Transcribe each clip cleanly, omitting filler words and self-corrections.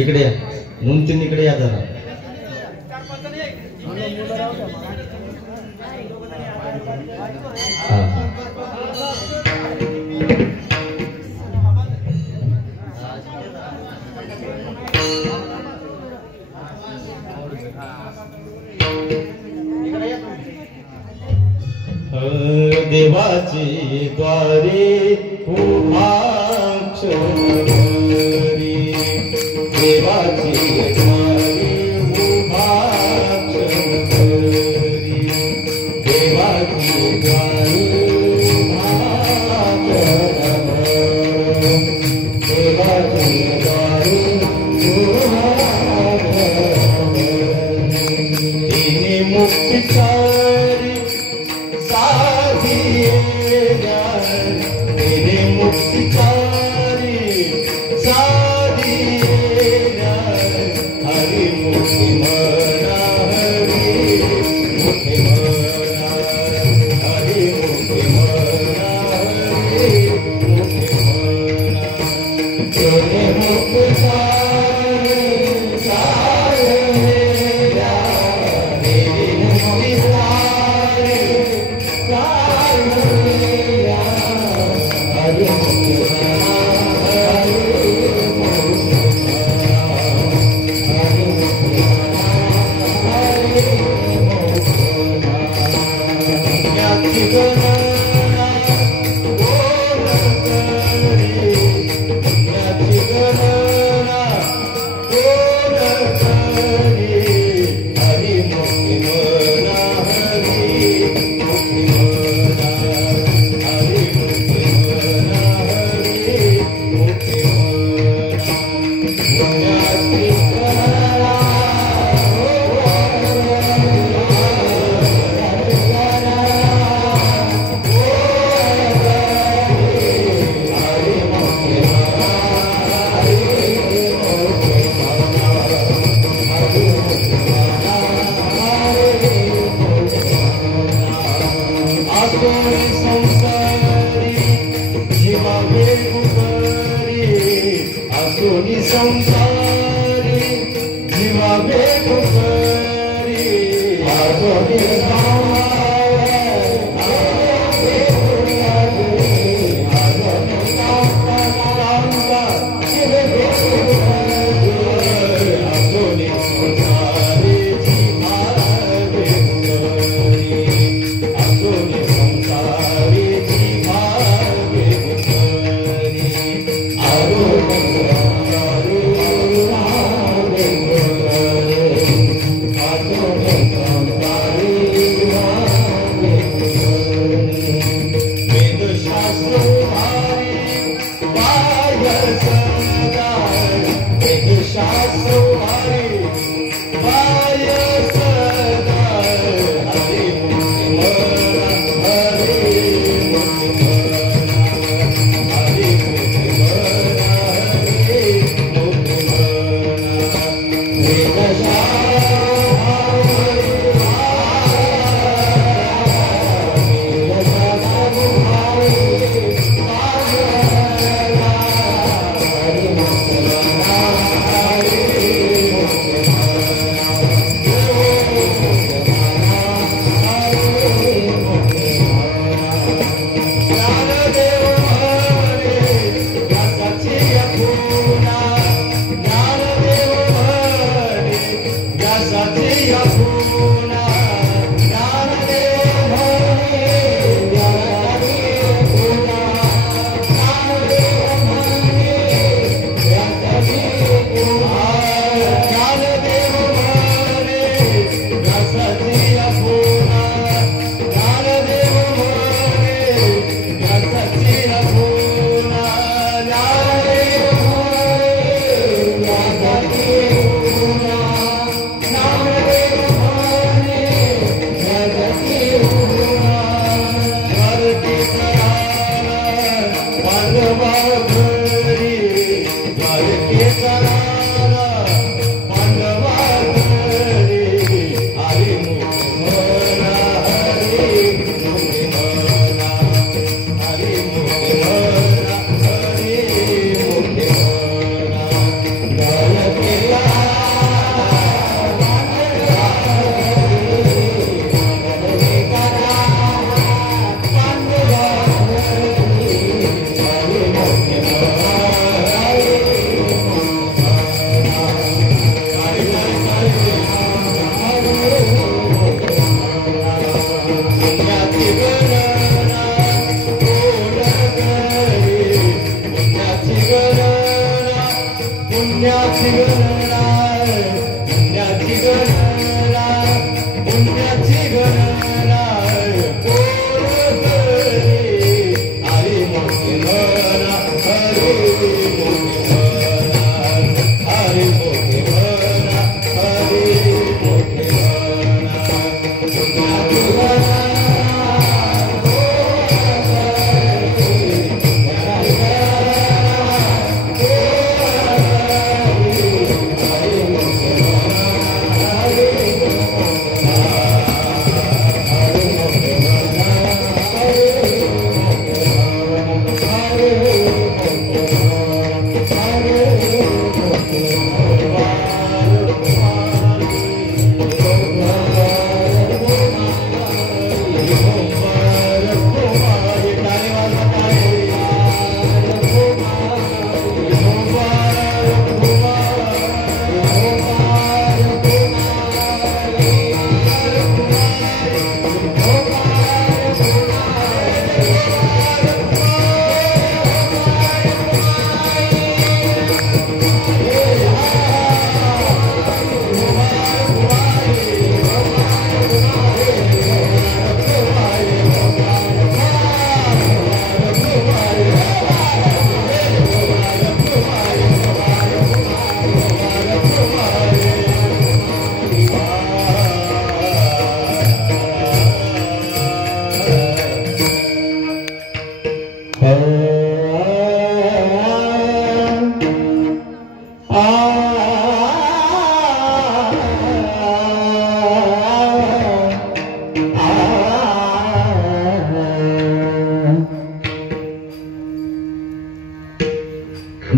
इकडे दोन तीन इकडे या जरा. देवाची द्वारे उभा क्षणभरी, देवाची द्वारे उभा क्षणभरी, देवाची द्वारे उभा क्षणभरी, देवाची द्वारे उभा क्षणभरी. तिने मुक्तिचारी साधिया, तिने मुक्तिचारी साधिया, हरि मुक्ति मना, हरि मुक्ति मना, हरि मुक्ति मना, हरि मुक्ति मना. तिने मुक्तिचारी साधिया, तिने मुक्तिचारी साधिया, हरि मुक्ति मना, हरि मुक्ति मना, हरि मुक्ति मना, हरि मुक्ति मना. ज्ञाति गणना बोल करी, ज्ञाति गणना बोल करी, हरि मुक्ति मना, हरि मुक्ति मना, हरि मुक्ति मना, हरि मुक्ति मना. ज्ञाति गणना आसोनी संसारी जीवा बेगुकरी, आसोनी संसारी जीवा बेगुकरी, आसोनी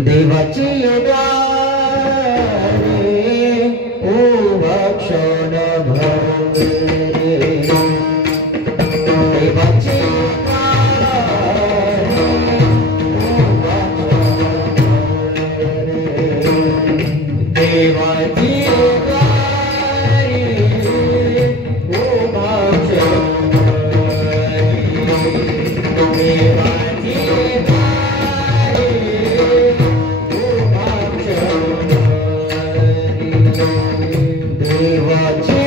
देवाची क्षण देवाची देवाची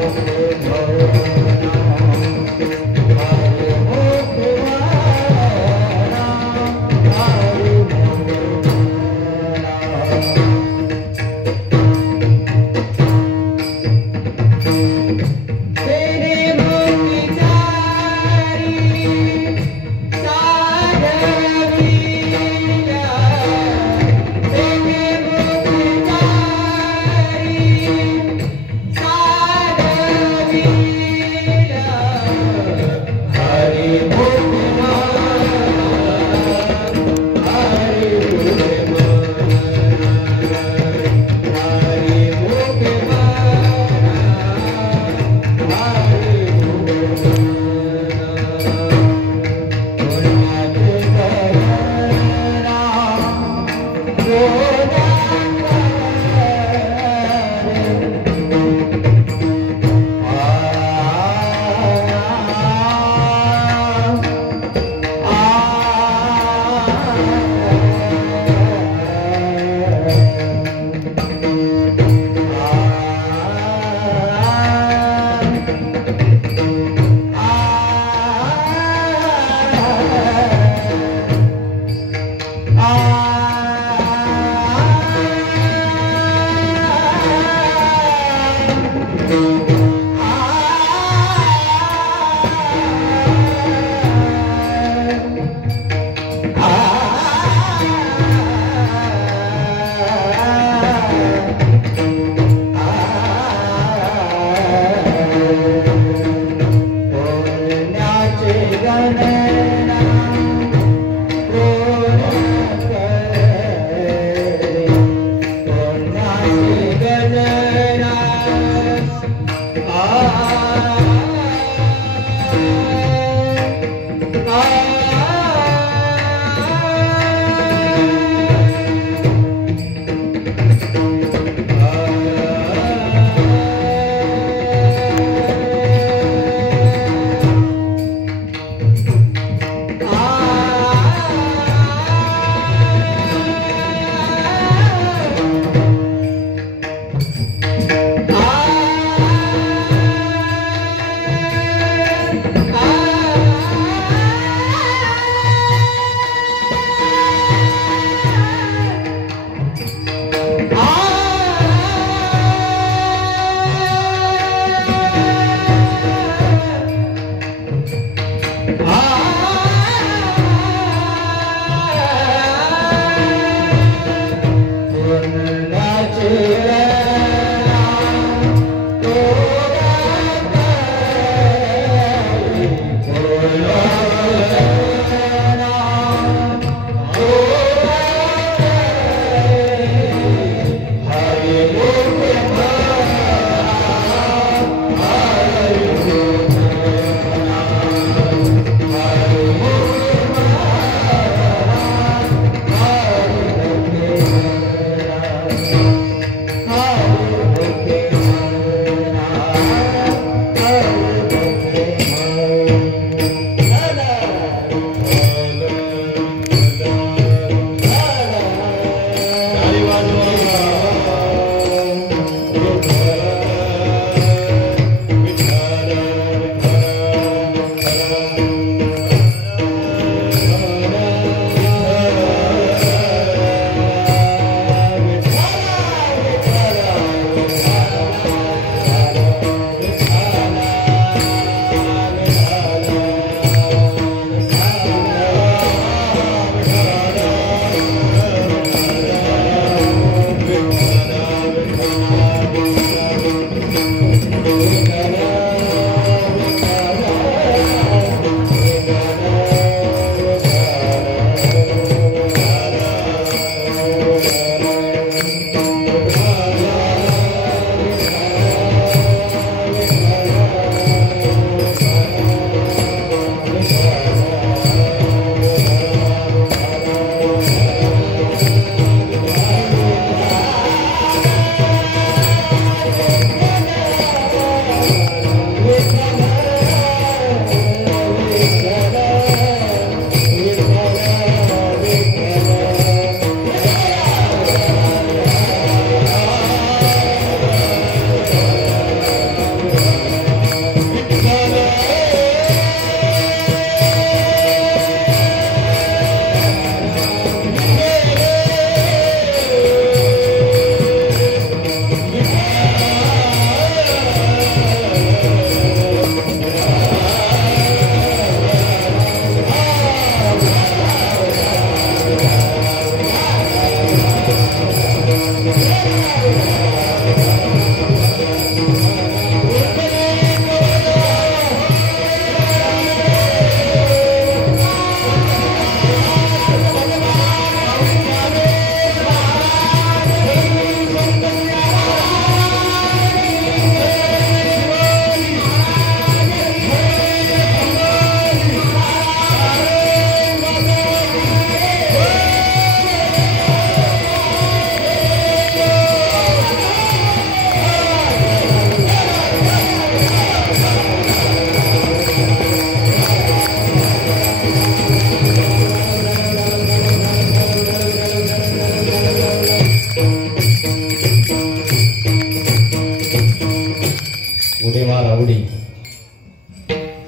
Hare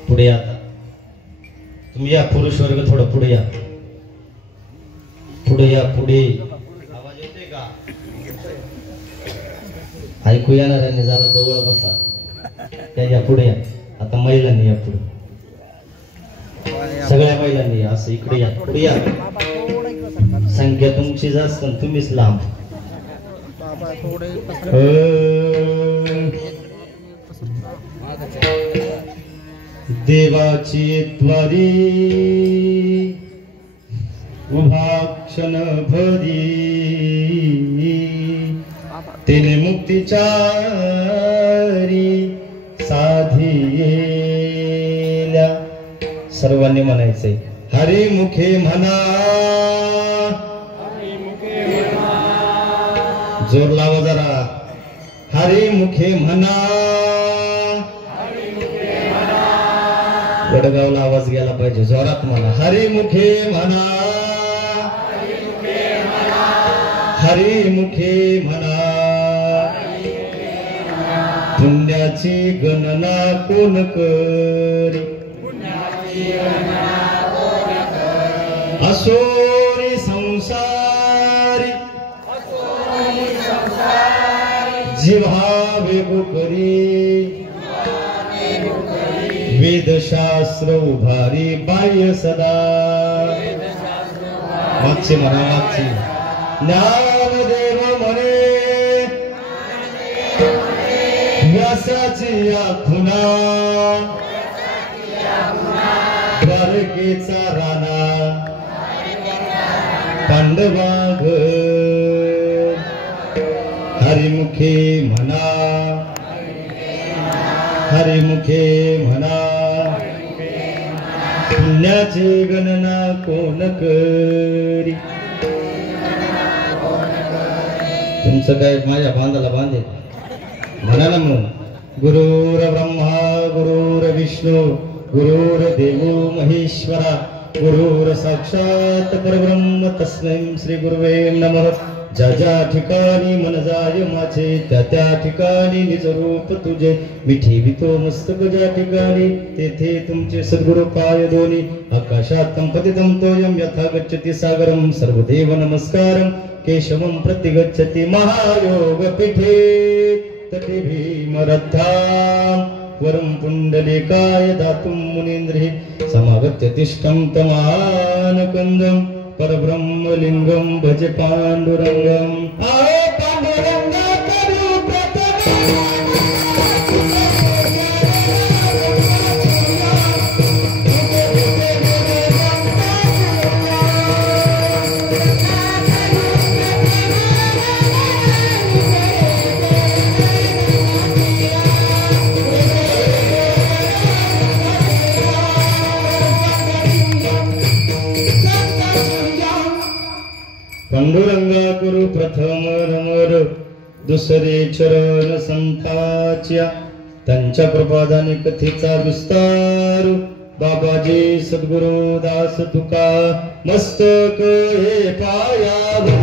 पुढे या तुम्ही या पुरुष वर्ग थोडं पुढे या पुढे या पुढे आवाज येते का ऐकू येणाऱ्यांनी जरा जवळ बसा त्या या पुढे या. आता महिलांनी या पुढे, सगळ्या महिलांनी या. असं इकडे या, पुढे या. संख्या तुमची जास्त आणि तुम्हीच लांब. देवाची द्वारी उभा क्षण भरी तिने मुक्तीचारी साधिला. सर्वांनी म्हणायचंय हरी मुखे म्हणा, जोर लावा जरा. हरी मुखे म्हणा. वडगावला आवाज गेला पाहिजे, जोरात म्हणा. हरी मुखे म्हणा, हरी मुखे म्हणा. पुण्याची गणना कोण करी, असोरी संसारी जिव्हावे करी. वेदशास्त्र उभारी बाह्य सदा. मागची म्हणा, मागची. ज्ञानदेव म्हणे व्यासाची आखुना, द्वारकेचा राणा पांडवाग. हरिमुखे म्हणा, हरिमुखे म्हणा. पुण्याची गणना कोण करी. तुमचं काय माझ्या बांधाला बांधे म्हणा ना मग. गुरुर ब्रह्मा गुरुर विष्णू गुरुर्देवो महेश्वरा गुरुर साक्षात परब्रह्म तस्मै श्री गुरुवे नमः. ज्या ज्या ठिकाणी मन जाय माझे त्या त्या ठिकाणी निज रूप तुझे मी ठेवितो मस्तक. ज्या ठिकाणी तेथे तुमचे सद्गुरु पाय दोन्ही. आकाशात पतितं तोयं यथा गच्छति सागरं सर्वदेव नमस्कारं केशवं प्रतिगच्छति महायोग पीठे तटे भीमरथां वरं पुण्डलीकाय दातुं मुनीन्द्रे समागत्य तिष्ठं तमानकन्दं परब्रह्मलिंगं भज पांडुरंगं. आओ पांडुरंगा करू पांडुरंगा करू प्रथम नमर दुसरे चरण संताच्या. त्यांच्या प्रपादाने कथेचा विस्तार बाबाजी सद्गुरु दास तुका मस्तक हे पायावे.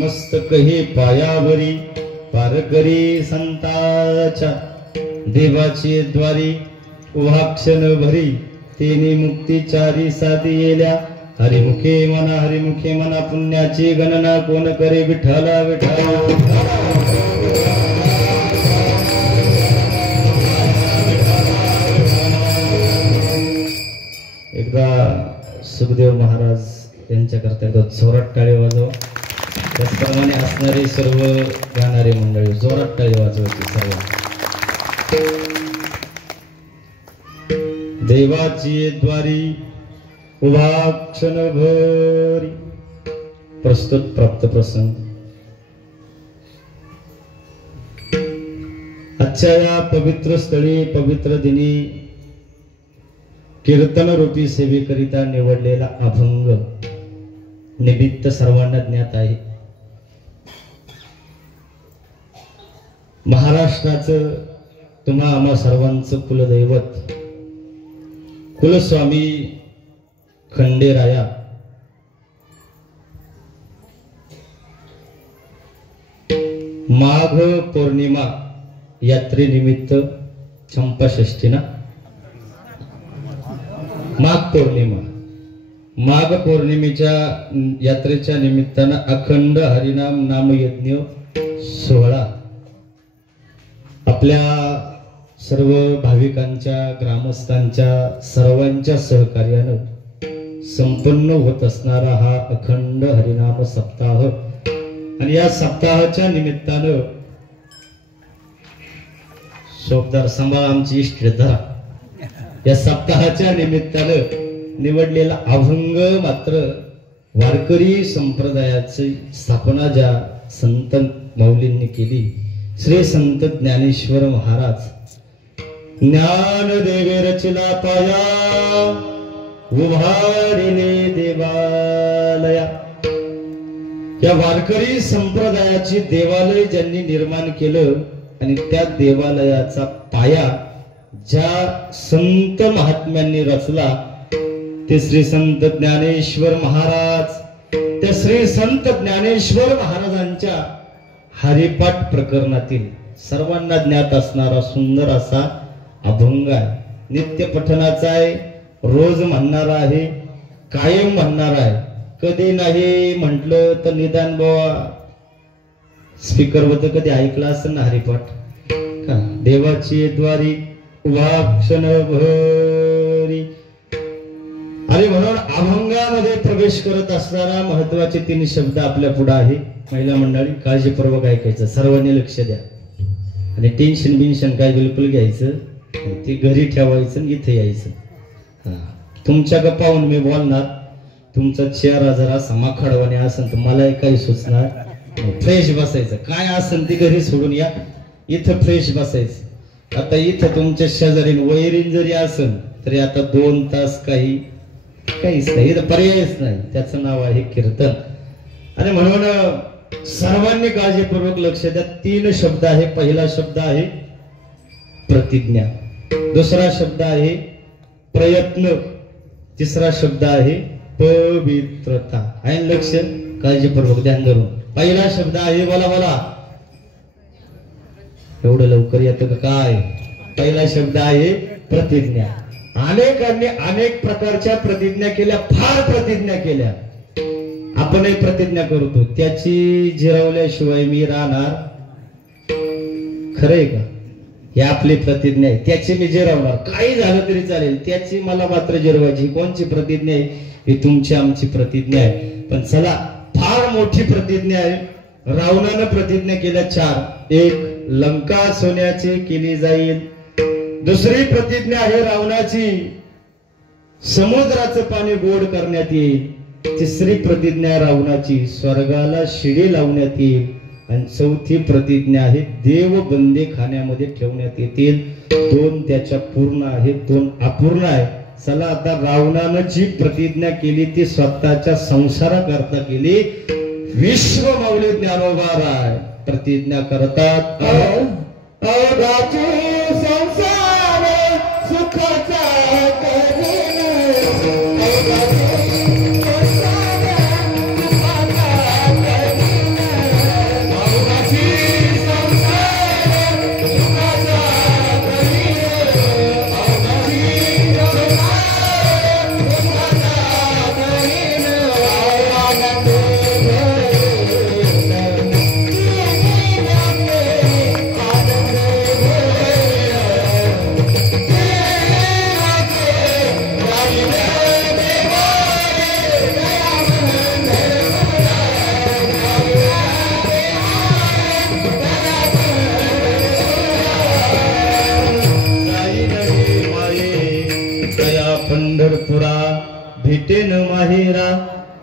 मस्तक हे पायावरी पारकरी संताच्या. देवाची द्वारी उभाक्षण भरी तिने मुक्तीचारी साधी येल्या. हरिमुखे म्हणा, हरिमुखे म्हणा. पुण्याची गणना कोण करे विठ्ठला विठ्ठला. सुखदेव महाराज यांच्याकरता एकदा जोरात टाळी वाजवा. त्याचप्रमाणे असणारी सर्व गाणारी मंडळी जोरात टाळी वाजवायची सर्व. देवाची द्वारी उभा क्षणभरी प्रस्तुत प्राप्त प्रसंग. आजच्या या पवित्र स्थळी पवित्र दिनी कीर्तन रूपी सेवेकरिता निवडलेला अभंग निमित्त सर्वांना ज्ञात आहे. महाराष्ट्राचं तुम्हा आम्हा सर्वांचं कुलदैवत कुलस्वामी खंडेराया माघ पौर्णिमा यात्रेनिमित्त चंपाषष्ठीना माघ पौर्णिमेच्या यात्रेच्या निमित्तानं अखंड हरिनाम नामयज्ञ सोहळा आपल्या सर्व भाविकांच्या ग्रामस्थांच्या सर्वांच्या सहकार्यानं संपन्न होत असणारा हा अखंड हरिनाम सप्ताह. आणि या सप्ताहाच्या निमित्तानं शोभदार सांभाळ आमची इष्ट धरा. या सप्ताहाच्या निमित्तानं निवडलेला अभंग मात्र वारकरी संप्रदायाची स्थापना ज्या संत माऊलींनी केली, श्री संत ज्ञानेश्वर महाराज ज्ञानदेवे रचला पाया उभारिले देवालया. या वारकरी संप्रदायाची देवालय ज्यांनी निर्माण केलं आणि त्या देवालयाचा पाया ज्या संत महात्म्यांनी रचला ते श्री संत ज्ञानेश्वर महाराज. त्या श्री संत ज्ञानेश्वर महाराजांच्या हरिपाठ प्रकरणातील सर्वांना ज्ञात असणारा सुंदर असा अभंग आहे. नित्य पठणाचा आहे, रोज म्हणणारा आहे, कायम म्हणणारा आहे. कधी नाही म्हटलं तर निदान बाबा स्पीकर वर कधी ऐकला असेल ना हरिपाठ का. देवाची द्वारी उभा क्षणभरी. आणि म्हणून अभंगामध्ये प्रवेश करत असताना महत्वाचे 3 शब्द आपल्या पुढे आहे. महिला मंडळी काळजीपूर्वक ऐकायचं, सर्वांनी लक्ष द्या. आणि टेन्शन बिन्शन काय बिलकुल घ्यायचं, ते घरी ठेवायचं, इथे यायचं. तुमच्या गप्पाहून मी बोलणार, तुमचा चेहरा जरा समाखडवाने असेल तर मला काही सुचणार. फ्रेश बसायचं, काय असेल ते घरी सोडून या, इथं फ्रेश बसायचं. आता इथं तुमच्या शेजारी वैरीन जरी असेल तरी आता 2 तास काहीच नाही, इथं पर्यायच नाही. त्याचं नाव आहे कीर्तन. आणि म्हणून सर्वांनी काळजीपूर्वक लक्ष द्या. 3 शब्द आहे. पहिला शब्द आहे प्रतिज्ञा, दुसरा शब्द आहे प्रयत्न, तिसरा शब्द आहे पवित्रता. आहे लक्ष, काळजीपूर्वक ध्यान धरून. पहिला शब्द आहे, बोला एवढं लवकर येतं का काय. पहिला शब्द आहे प्रतिज्ञा. अनेकांनी अनेक प्रकारच्या प्रतिज्ञा केल्या, फार प्रतिज्ञा केल्या. आपणही प्रतिज्ञा करतो, त्याची जिरवल्याशिवाय मी राहणार, खरंय का. ही आपली प्रतिज्ञा आहे, त्याची मी जिरवणार, काही झालं तरी चालेल, त्याची मला मात्र जिरवायची. कोणची प्रतिज्ञा आहे? ही तुमची आमची प्रतिज्ञा आहे. पण चला, फार मोठी प्रतिज्ञा आहे. रावणानं प्रतिज्ञा केल्या 4. 1 लंका सोन्याची केली जाईल. दुसरी प्रतिज्ञा आहे रावणाची, समुद्राचं पाणी गोड करण्यात येईल. तिसरी प्रतिज्ञा रावणाची, स्वर्गाला शिडी लावण्यात येईल. आणि चौथी प्रतिज्ञा आहे देव बंदी खाण्यामध्ये ठेवण्यात येतील. 2 त्याच्या पूर्ण आहेत, 2 अपूर्ण आहे. चला, आता रावणानं जी प्रतिज्ञा केली ती स्वतःच्या संसाराकरता केली. विश्व माऊली ज्ञानोबा राय प्रतिज्ञा करतात, संसार सुखाचा भेटेन माहेरा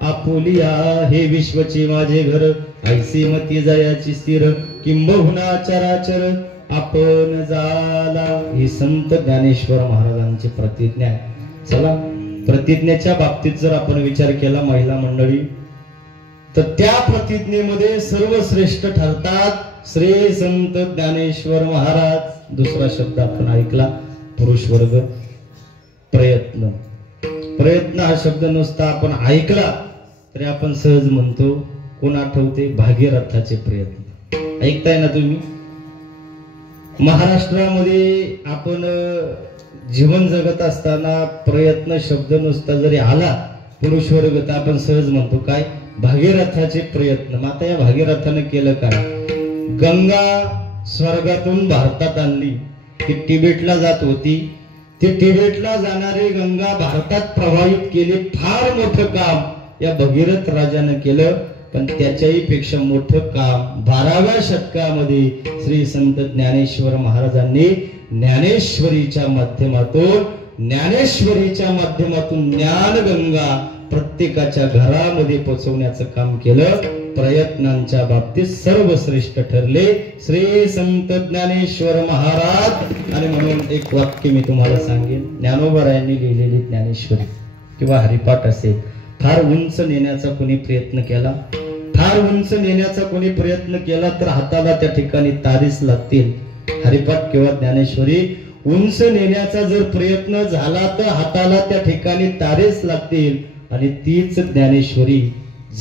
आपुलिया हे विश्वचे माझे घर ऐसी मती जयाची स्थिर किंबहुना चराचर आपण झाला. ही संत ज्ञानेश्वर महाराजांची प्रतिज्ञा आहे. चला प्रतिज्ञेच्या बाबतीत जर आपण विचार केला महिला मंडळी तर त्या प्रतिज्ञेमध्ये सर्वश्रेष्ठ ठरतात श्री संत ज्ञानेश्वर महाराज. दुसरा शब्द आपण ऐकला पुरुष वर्ग प्रयत्न. प्रयत्न हा शब्द नुसता आपण ऐकला तरी आपण सहज म्हणतो. कोण आठवते? भागीरथाचे प्रयत्न. ऐकताय ना तुम्ही? महाराष्ट्रामध्ये आपण जीवन जगत असताना प्रयत्न शब्द नुसता जरी आला पुरुष वर्ग तर आपण सहज म्हणतो काय? भागीरथाचे प्रयत्न. माता या भागीरथाने केलं काय? गंगा स्वर्गातून भारतात आणली. ती तिबेटला जात होती. ती तिबेटला जाणारी गंगा भारतात प्रवाहित केली. फार मोठं काम या भगीरथ राजानं केलं. पण त्याच्याही पेक्षा मोठं काम 12व्या शतकामध्ये श्री संत ज्ञानेश्वर महाराजांनी ज्ञानेश्वरीच्या माध्यमातून ज्ञानगंगा प्रत्येकाच्या घरामध्ये पोहोचवण्याचं काम केलं. प्रयत्नांच्या बाबतीत सर्वश्रेष्ठ ठरले श्री संत ज्ञानेश्वर महाराज. आणि म्हणून एक वाक्य मी तुम्हाला सांगेन. ज्ञानोबारायांनी लिहिलेली ज्ञानेश्वरी किंवा हरिपाठ असेल फार उंच नेण्याचा कोणी प्रयत्न केला, फार उंच नेण्याचा कोणी प्रयत्न केला तर हाताला त्या ठिकाणी तारीस लागतील. हरिपाठ किंवा ज्ञानेश्वरी उंच नेण्याचा जर प्रयत्न झाला तर हाताला त्या ठिकाणी तारेस लागतील. आणि तीच ज्ञानेश्वरी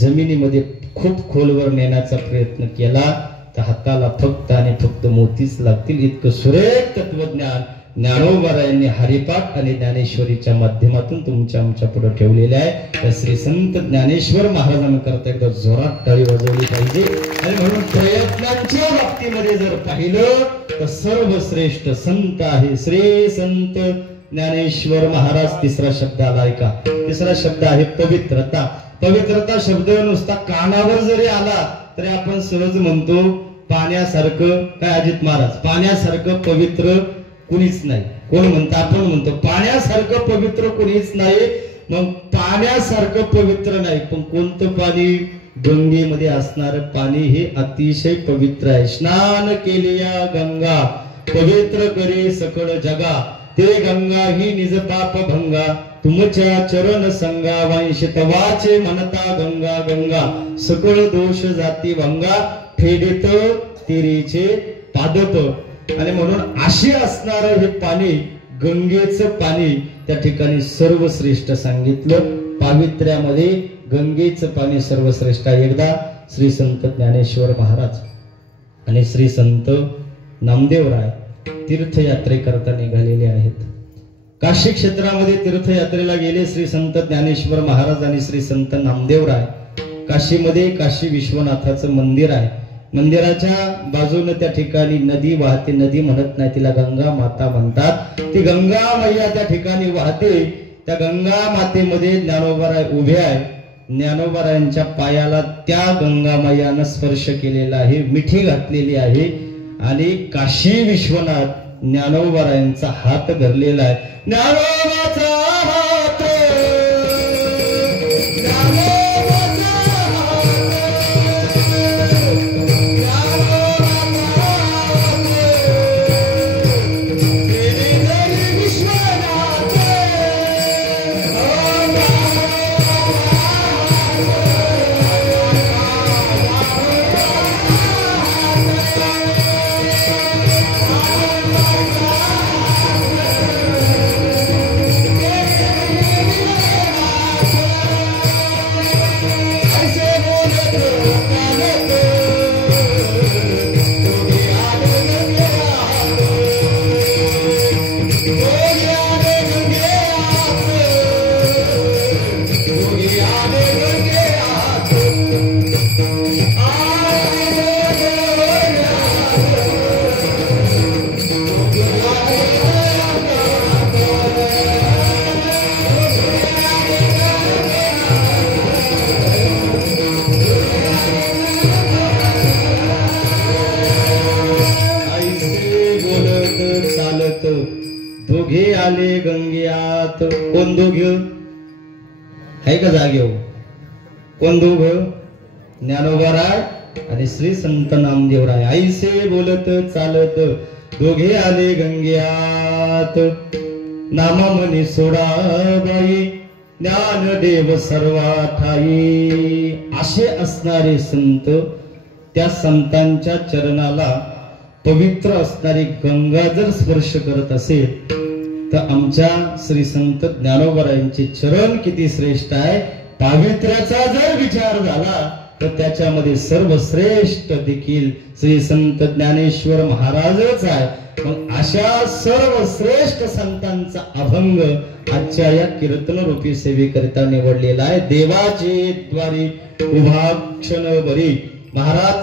जमिनीमध्ये खूप खोलवर नेण्याचा प्रयत्न केला तर हाताला फक्त आणि फक्त मोतीच लागतील. इतकं सुरेख तत्वज्ञान ज्ञानोबारायांनी हरिपाठ आणि ज्ञानेश्वरीच्या माध्यमातून तुमच्या आमच्या पुढे ठेवलेले आहे. त्या श्री संत ज्ञानेश्वर महाराजांकरता एकदा जोरात टाळी वाजवली पाहिजे. आणि म्हणून प्रयत्नांच्या बाबतीमध्ये जर पाहिलं तर सर्वश्रेष्ठ संत आहे श्री संत ज्ञानेश्वर महाराज. तिसरा शब्द आला ऐका. तिसरा शब्द आहे पवित्रता. पवित्रता शब्द नुसता कानावर जरी आला तरी आपण सहज म्हणतो पाण्यासारखं. काय अजित महाराज? पाण्यासारखं पवित्र कुणीच नाही. कोण म्हणतं? आपण म्हणतो पाण्यासारखं पवित्र कुणीच नाही. मग पाण्यासारखं पवित्र नाही पण कोणतं पाणी? गंगेमध्ये असणारं पाणी हे अतिशय पवित्र आहे. स्नान केलिया गंगा पवित्र करे सकळ जगा ते गंगा ही निज पाप भंगा तुमच्या चरण संगा वंशित वाचे म्हणता गंगा गंगा सकळ दोष जाती भंगा फेडित तिरीचे पादप. आणि म्हणून अशी असणारं हे पाणी गंगेचं पाणी त्या ठिकाणी सर्वश्रेष्ठ सांगितलं. पावित्र्यामध्ये गंगेचं पाणी सर्वश्रेष्ठ आहे. एकदा श्री संत ज्ञानेश्वर महाराज आणि श्री संत नामदेवराय तीर्थयात्रेकरता निघालेले आहेत. काशी क्षेत्रामध्ये तीर्थयात्रेला गेले श्री संत ज्ञानेश्वर महाराज आणि श्री संत नामदेवराय. काशीमध्ये काशी विश्वनाथाचं मंदिर आहे. मंदिराच्या बाजूने त्या ठिकाणी नदी वाहते. नदी म्हणत नाही, तिला गंगा माता म्हणतात. ती गंगा मैया त्या ठिकाणी वाहते. त्या गंगा मातेमध्ये ज्ञानोबाराय उभे आहे. ज्ञानोबारायांच्या पायाला त्या गंगा मैयानं स्पर्श केलेला आहे, मिठी घातलेली आहे. आणि काशी विश्वनाथ ज्ञानोबारायांचा हात धरलेला आहे. ज्ञानोबाचा हात, दोघे आले गंगेयात. कोण दोघे? आहे का जागे? कोण दोघं? ज्ञानोबाराय आणि श्री संत नामदेवराय. आईसे बोलत चालत दोघे आले गंग्यात. नामा मनी सोडाबाई ज्ञानदेव सर्वा ठाई. असे असणारे संत, त्या संतांच्या चरणाला पवित्र असणारी गंगा जर स्पर्श करत असेल तर आमच्या श्री संत ज्ञानोबारायांचे चरण किती श्रेष्ठ आहे. पावित्र्याचा जर विचार झाला तर त्याच्यामध्ये सर्वश्रेष्ठ देखील श्री संत ज्ञानेश्वर महाराजच आहे. मग अशा सर्वश्रेष्ठ संतांचा अभंग आजच्या या कीर्तन रूपी सेवेकरिता निवडलेला आहे. देवाचे द्वारी उभा क्षण बरी. महाराज,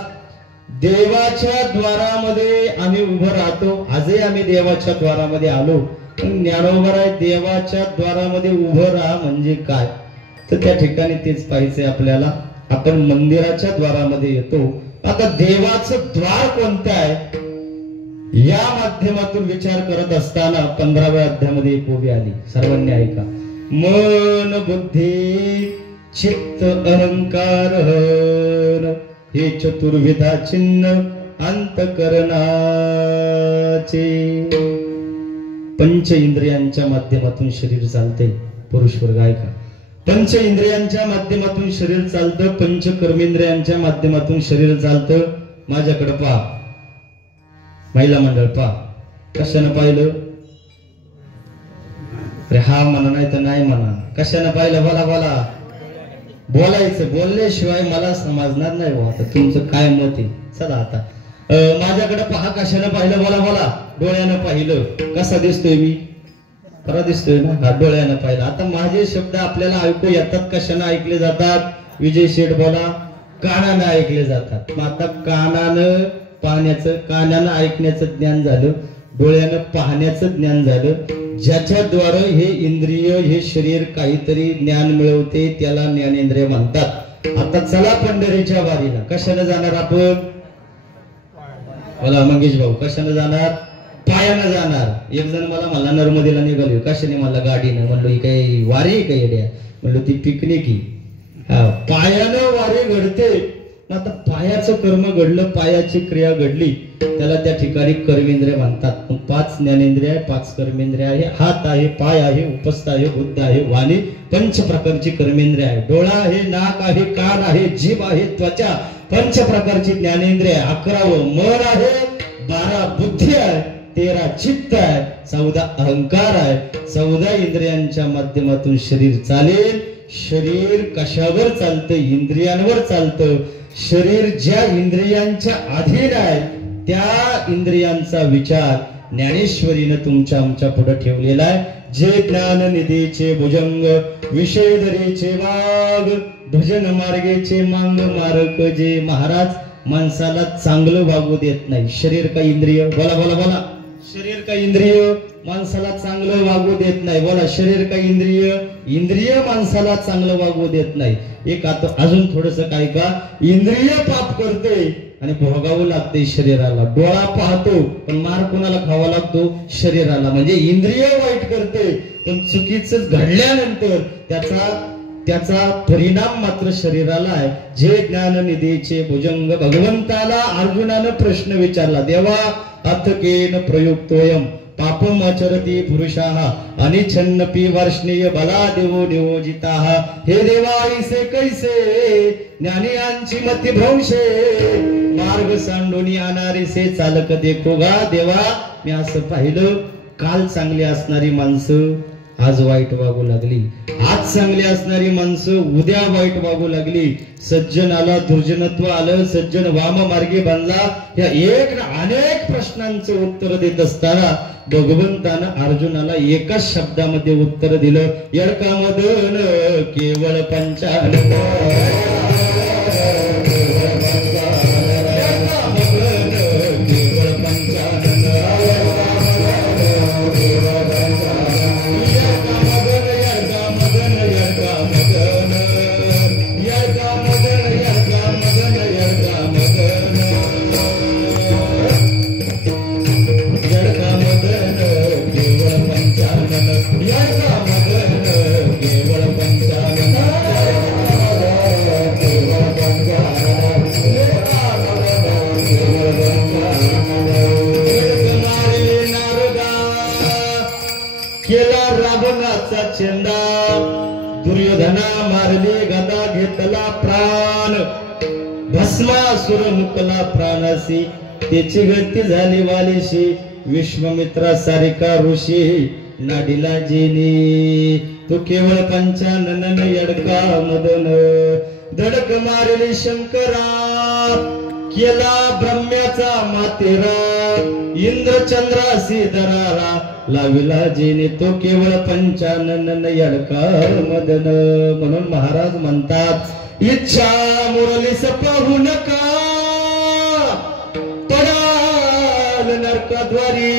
देवाच्या द्वारामध्ये आम्ही उभं राहतो. आजही आम्ही देवाच्या द्वारामध्ये आलो. पण ज्ञानोबाराय देवाच्या द्वारामध्ये उभं राहा म्हणजे काय, तर त्या ठिकाणी तेच पाहिजे आपल्याला. आपण मंदिराच्या द्वारामध्ये येतो. आता देवाचं द्वार कोणतं आहे या माध्यमातून विचार करत असताना 15व्या अध्यायामध्ये एक ओवी आली. सर्वांनी ऐका. मन बुद्धी चित्त अहंकार हे चतुर्विधा चिन्ह अंतकरणाचे. पंच इंद्रियांच्या माध्यमातून शरीर चालते. पुरुष वर्ग ऐका. पंच इंद्रियांच्या माध्यमातून शरीर चालतं. पंच कर्मेंद्रियांच्या माध्यमातून शरीर चालतं. माझ्याकडे पहा, महिला मंडळ पहा. कशानं पाहिलं? अरे हा म्हणा, नाही तर नाही म्हणा. कशानं पाहिलं? बोला बोला. बोलायचं. बोलल्याशिवाय मला समजणार नाही. आता तुमचं काय मत आहे? चला आता माझ्याकडे पहा. कशानं पाहिलं? बोला बोला. डोळ्यानं पाहिलं. कसा दिसतोय मी? खरा दिसतोय ना? हा, डोळ्यानं पाहिलं. आता माझे शब्द आपल्याला ऐकू येतात. कशानं ऐकले जातात? विजय शेठ बोला. कानानं ऐकले जातात. मग आता कानानं पाहण्याचं, कानानं ऐकण्याचं ज्ञान झालं, डोळ्यानं पाहण्याचं ज्ञान झालं. ज्याच्याद्वारे हे इंद्रिय, हे शरीर काहीतरी ज्ञान मिळवते त्याला ज्ञानेंद्रिय म्हणतात. आता चला पंढरीच्या वारीला. कशानं जाणार आपण? बोला मंगेश भाऊ. कशानं जाणार? पायानं जाणार. एक जण मला म्हणला नर्मदेला निघालो. कशाने? मला गाडीनं. म्हणलो ही काही वारी काही येड्या? म्हणलो ती पिकनिक ही. पायानं वारी घडते. आता पायाचं कर्म घडलं, पायाची क्रिया घडली, त्याला त्या ठिकाणी कर्मेंद्रिय म्हणतात. 5 ज्ञानेंद्रिय आहे, 5 कर्मेंद्रिय आहे. हात आहे, पाय आहे, उपस्थ आहे, बुद्ध आहे, वाणी. 5 प्रकारची कर्मेंद्रिय आहे. डोळा आहे, नाक आहे, कान आहे, जीभ आहे, त्वचा. 5 प्रकारची ज्ञानेंद्रिय आहे. 11 मन आहे, 12 बुद्धी आहे, 13 चित्त आहे, 14 अहंकार आहे. 14 इंद्रियांच्या माध्यमातून शरीर चालेल. शरीर कशावर चालतं? इंद्रियांवर चालतं. शरीर ज्या इंद्रियांच्या अधीन आहे त्या इंद्रियांचा विचार ज्ञानेश्वरीनं तुमच्या आमच्या पुढे ठेवलेला आहे. जे ज्ञान निधीचे भुजंग, विषय धरीचे वाघ, भजन मार्गेचे मांग मारक. जे महाराज माणसाला चांगलं वागू देत नाही. शरीर का इंद्रिय? बोला बोला बोला. शरीर का इंद्रिय माणसाला चांगलं वागू देत नाही. बोला. शरीर का इंद्रिय? इंद्रिय माणसाला चांगलं वागू देत नाही. एक आता अजून थोडस काय का, इंद्रिय पाप करते आणि भोगावं लागते शरीराला. डोळा पाहतो पण मार कोणाला खावा लागतो? शरीराला. म्हणजे इंद्रिय वाईट करते पण चुकीचं घडल्यानंतर त्याचा परिणाम मात्र शरीराला आहे. जे ज्ञान निधीचे भुजंग. भगवंताला अर्जुनानं प्रश्न विचारला. देवा अथकेन प्रयुक्तोयम पापम आचरती पुरुषाः अनिच्छन्नपि वर्ष्णीय बला देवो नियोजिताः. हे देवा ऐसे कैसे ज्ञानियांची मती भ्रंशे मार्ग सांडून आणणारे से चालक देखो गा. देवा मी असं पाहिलं, काल चांगली असणारी माणसं आज वाईट वागू लागली. आज चांगली असणारी माणसं उद्या वाईट वागू लागली. सज्जनाला दुर्जनत्व आलं, सज्जन वाम मार्गी बनला. या एक अनेक प्रश्नांचं उत्तर देत असताना भगवंतानं अर्जुनाला एकाच शब्दामध्ये उत्तर दिलं. यडकामदन केवळ पंचानन. केवळ पंचानन. केला रावणाचा चेंदा, दुर्योधना मारली गदा घेतला प्राण, भस्मासुर मुकला प्राणासी, त्याची गती झाली वालीशी, विश्वामित्रा सारिका ऋषी नाडीला जेनी, तो केवळ पंचानन यडका मदन, धडक मारली शंकरा, केला ब्रह्म्याचा मातेरा, इंद्रचंद्रासी दरारा लाविला जेने, तो केवळ पंचानन यडका मदन. म्हणून महाराज म्हणतात इच्छा मुरलीस पाहू नका, पडाल नरकाद्वारी,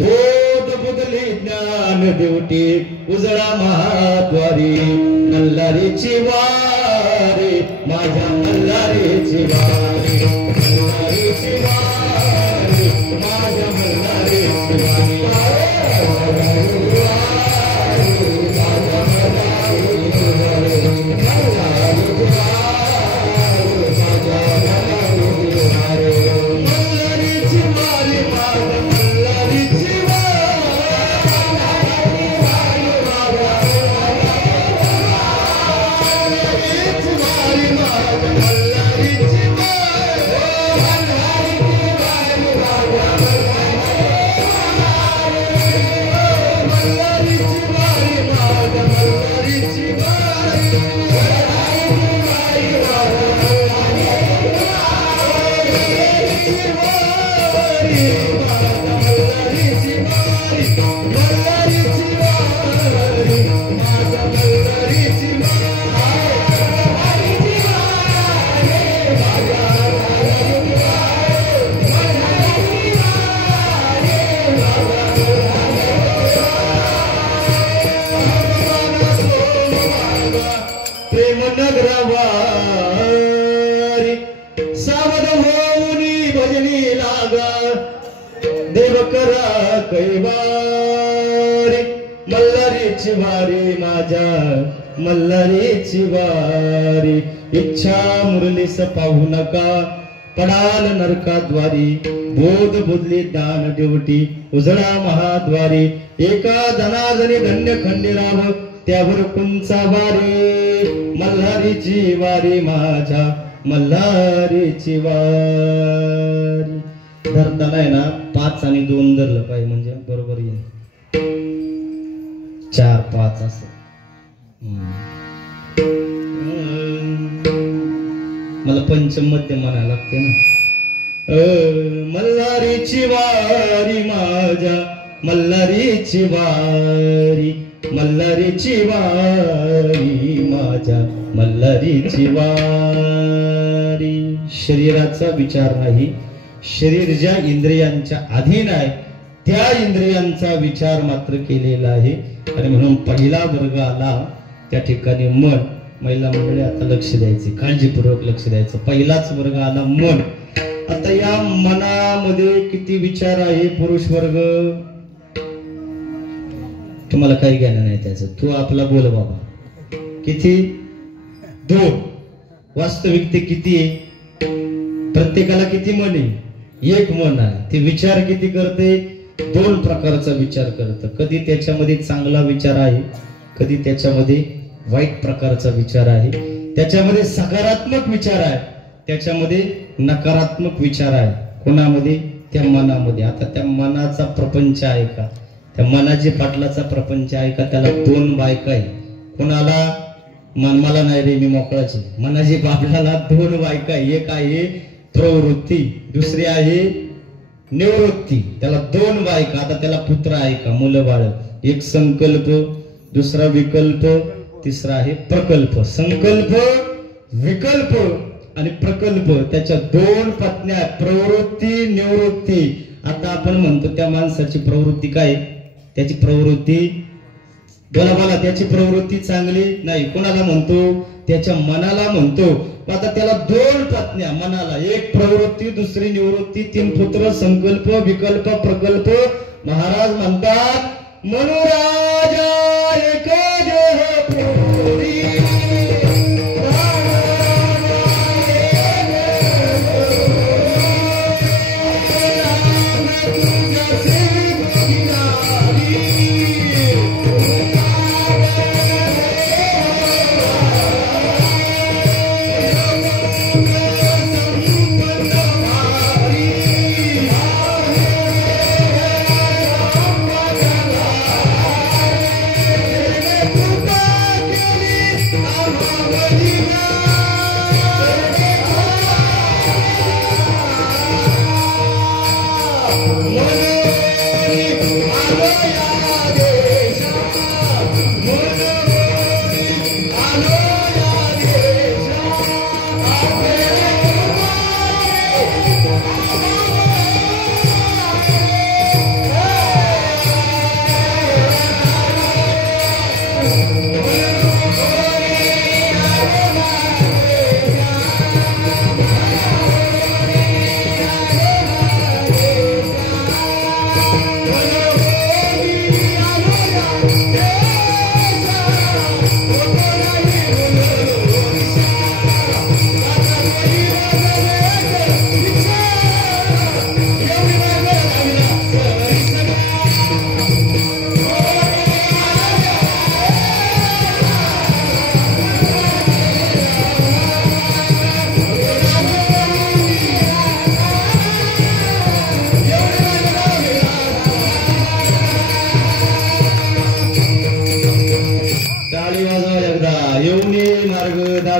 बोध बुदली ज्ञान देवटी, उजळा महाद्वारी, मल्हारीची वारी माझ्या मल्हारीची वारी, मल्हारीची वारी माझ्या मल्हारीची वारी. मल्हारीची वारी माझ्या मल्हारीची वारी, इच्छा मुरलीस पाहू नका, पडाल नरकाद्वारी, बोध बुदली दान देवटी, उजळा महाद्वारी, एका धनाधनी धन्य खंडेराव, त्यावर कुंचा वारी, मल्हारीची वारी माझ्या मल्हारीची वारी. धरताना आहे ना 5 आणि 2 धरलं पाहिजे म्हणजे बरोबर येईल. 4 5 असं. मला पंचम मध्ये म्हणायला लागते ना. मल्हारीची वारी माझ्या मल्हारीची वारी, मल्हारीची वारी माझ्या मल्हारीची वारी. शरीराचा विचार नाही, शरीर ज्या इंद्रियांच्या अधीन आहे त्या इंद्रियांचा विचार मात्र केलेला आहे. आणि म्हणून पहिला वर्ग आला त्या ठिकाणी मन. महिला मंडळी आता लक्ष द्यायचे, काळजीपूर्वक लक्ष द्यायचं. पहिलाच वर्ग आला मन. आता या मनामध्ये किती विचार आहे पुरुष वर्ग? तुम्हाला काही ज्ञान नाही त्याचं, तू आपला बोल बाबा. किती? 2. वास्तविक ते किती आहे? प्रत्येकाला किती मन आहे? 1 मन आहे. ते विचार किती करते? 2 प्रकारचा विचार करतं. कधी त्याच्यामध्ये चांगला विचार आहे, कधी त्याच्यामध्ये वाईट प्रकारचा विचार आहे. त्याच्यामध्ये सकारात्मक विचार आहे, त्याच्यामध्ये नकारात्मक विचार आहे. कोणामध्ये? त्या मनामध्ये. आता त्या मनाचा प्रपंच आहे का? त्या मनाची पाटलाचा प्रपंच आहे का? त्याला 2 बायका आहे. कोणाला? मला नाही रे, मी मोकळाची. मनाची पाटलाला 2 बायका आहे. एक आहे प्रवृत्ती, दुसरी आहे निवृत्ती. त्याला 2 बायका. आता त्याला पुत्र आहे का? मुलं बाळ. एक संकल्प, दुसरा विकल्प, तिसरा आहे प्रकल्प. संकल्प, विकल्प आणि प्रकल्प, त्याच्या 2 पत्न्या, प्रवृत्ती निवृत्ती. आता आपण म्हणतो त्या माणसाची प्रवृत्ती काय? त्याची प्रवृत्ती, बोला बोला, त्याची प्रवृत्ती चांगली नाही. कोणाला म्हणतो? त्याच्या मनाला म्हणतो. आता त्याला 2 पत्न्या मनाला, एक प्रवृत्ती, दुसरी निवृत्ती, 3 पुत्र, संकल्प, विकल्प, प्रकल्प. महाराज म्हणतात मनोराजा एक देह पुरी,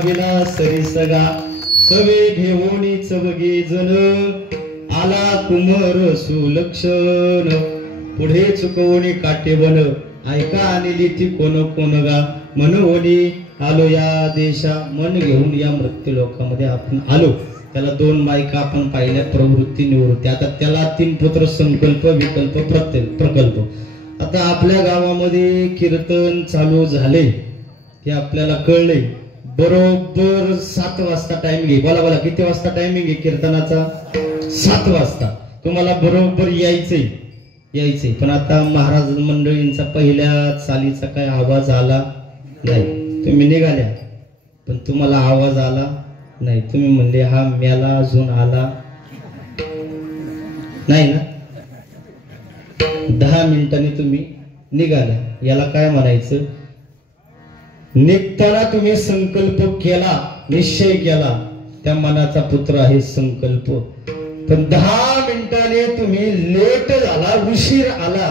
लाविला सरिसगा सवे घेऊनी चवगे जण आला कुमर सुलक्षण पुढे चुकवणी काटे बन ऐका आणली ती कोण कोण गा मनवणी आलो या देशा मन घेऊन या मृत्यू लोकांमध्ये आपण आलो. त्याला 2 बायका आपण पाहिल्या प्रवृत्ती निवृत्ती. आता त्याला 3 पुत्र संकल्प विकल्प प्रकल्प. आता आपल्या गावामध्ये कीर्तन चालू झाले की आपल्याला कळले बरोबर 7 वाजता टाइम घे. बोला बोला किती वाजता टायमिंग आहे कीर्तनाचा? 7 वाजता. तुम्हाला बरोबर यायचंय. पण आता महाराज मंडळींचा पहिल्या चालीचा काय आवाज आला नाही. तुम्ही निघाल्या पण तुम्हाला आवाज आला नाही. तुम्ही म्हणले हा मेला अजून आला नाही ना. 10 मिनिटांनी तुम्ही निघाल्या. याला काय म्हणायचं? निघताना तुम्ही संकल्प केला, निश्चय केला, त्या मनाचा पुत्र आहे संकल्प. पण 10 मिनिटांनी तुम्ही लेट झाला, उशीर आला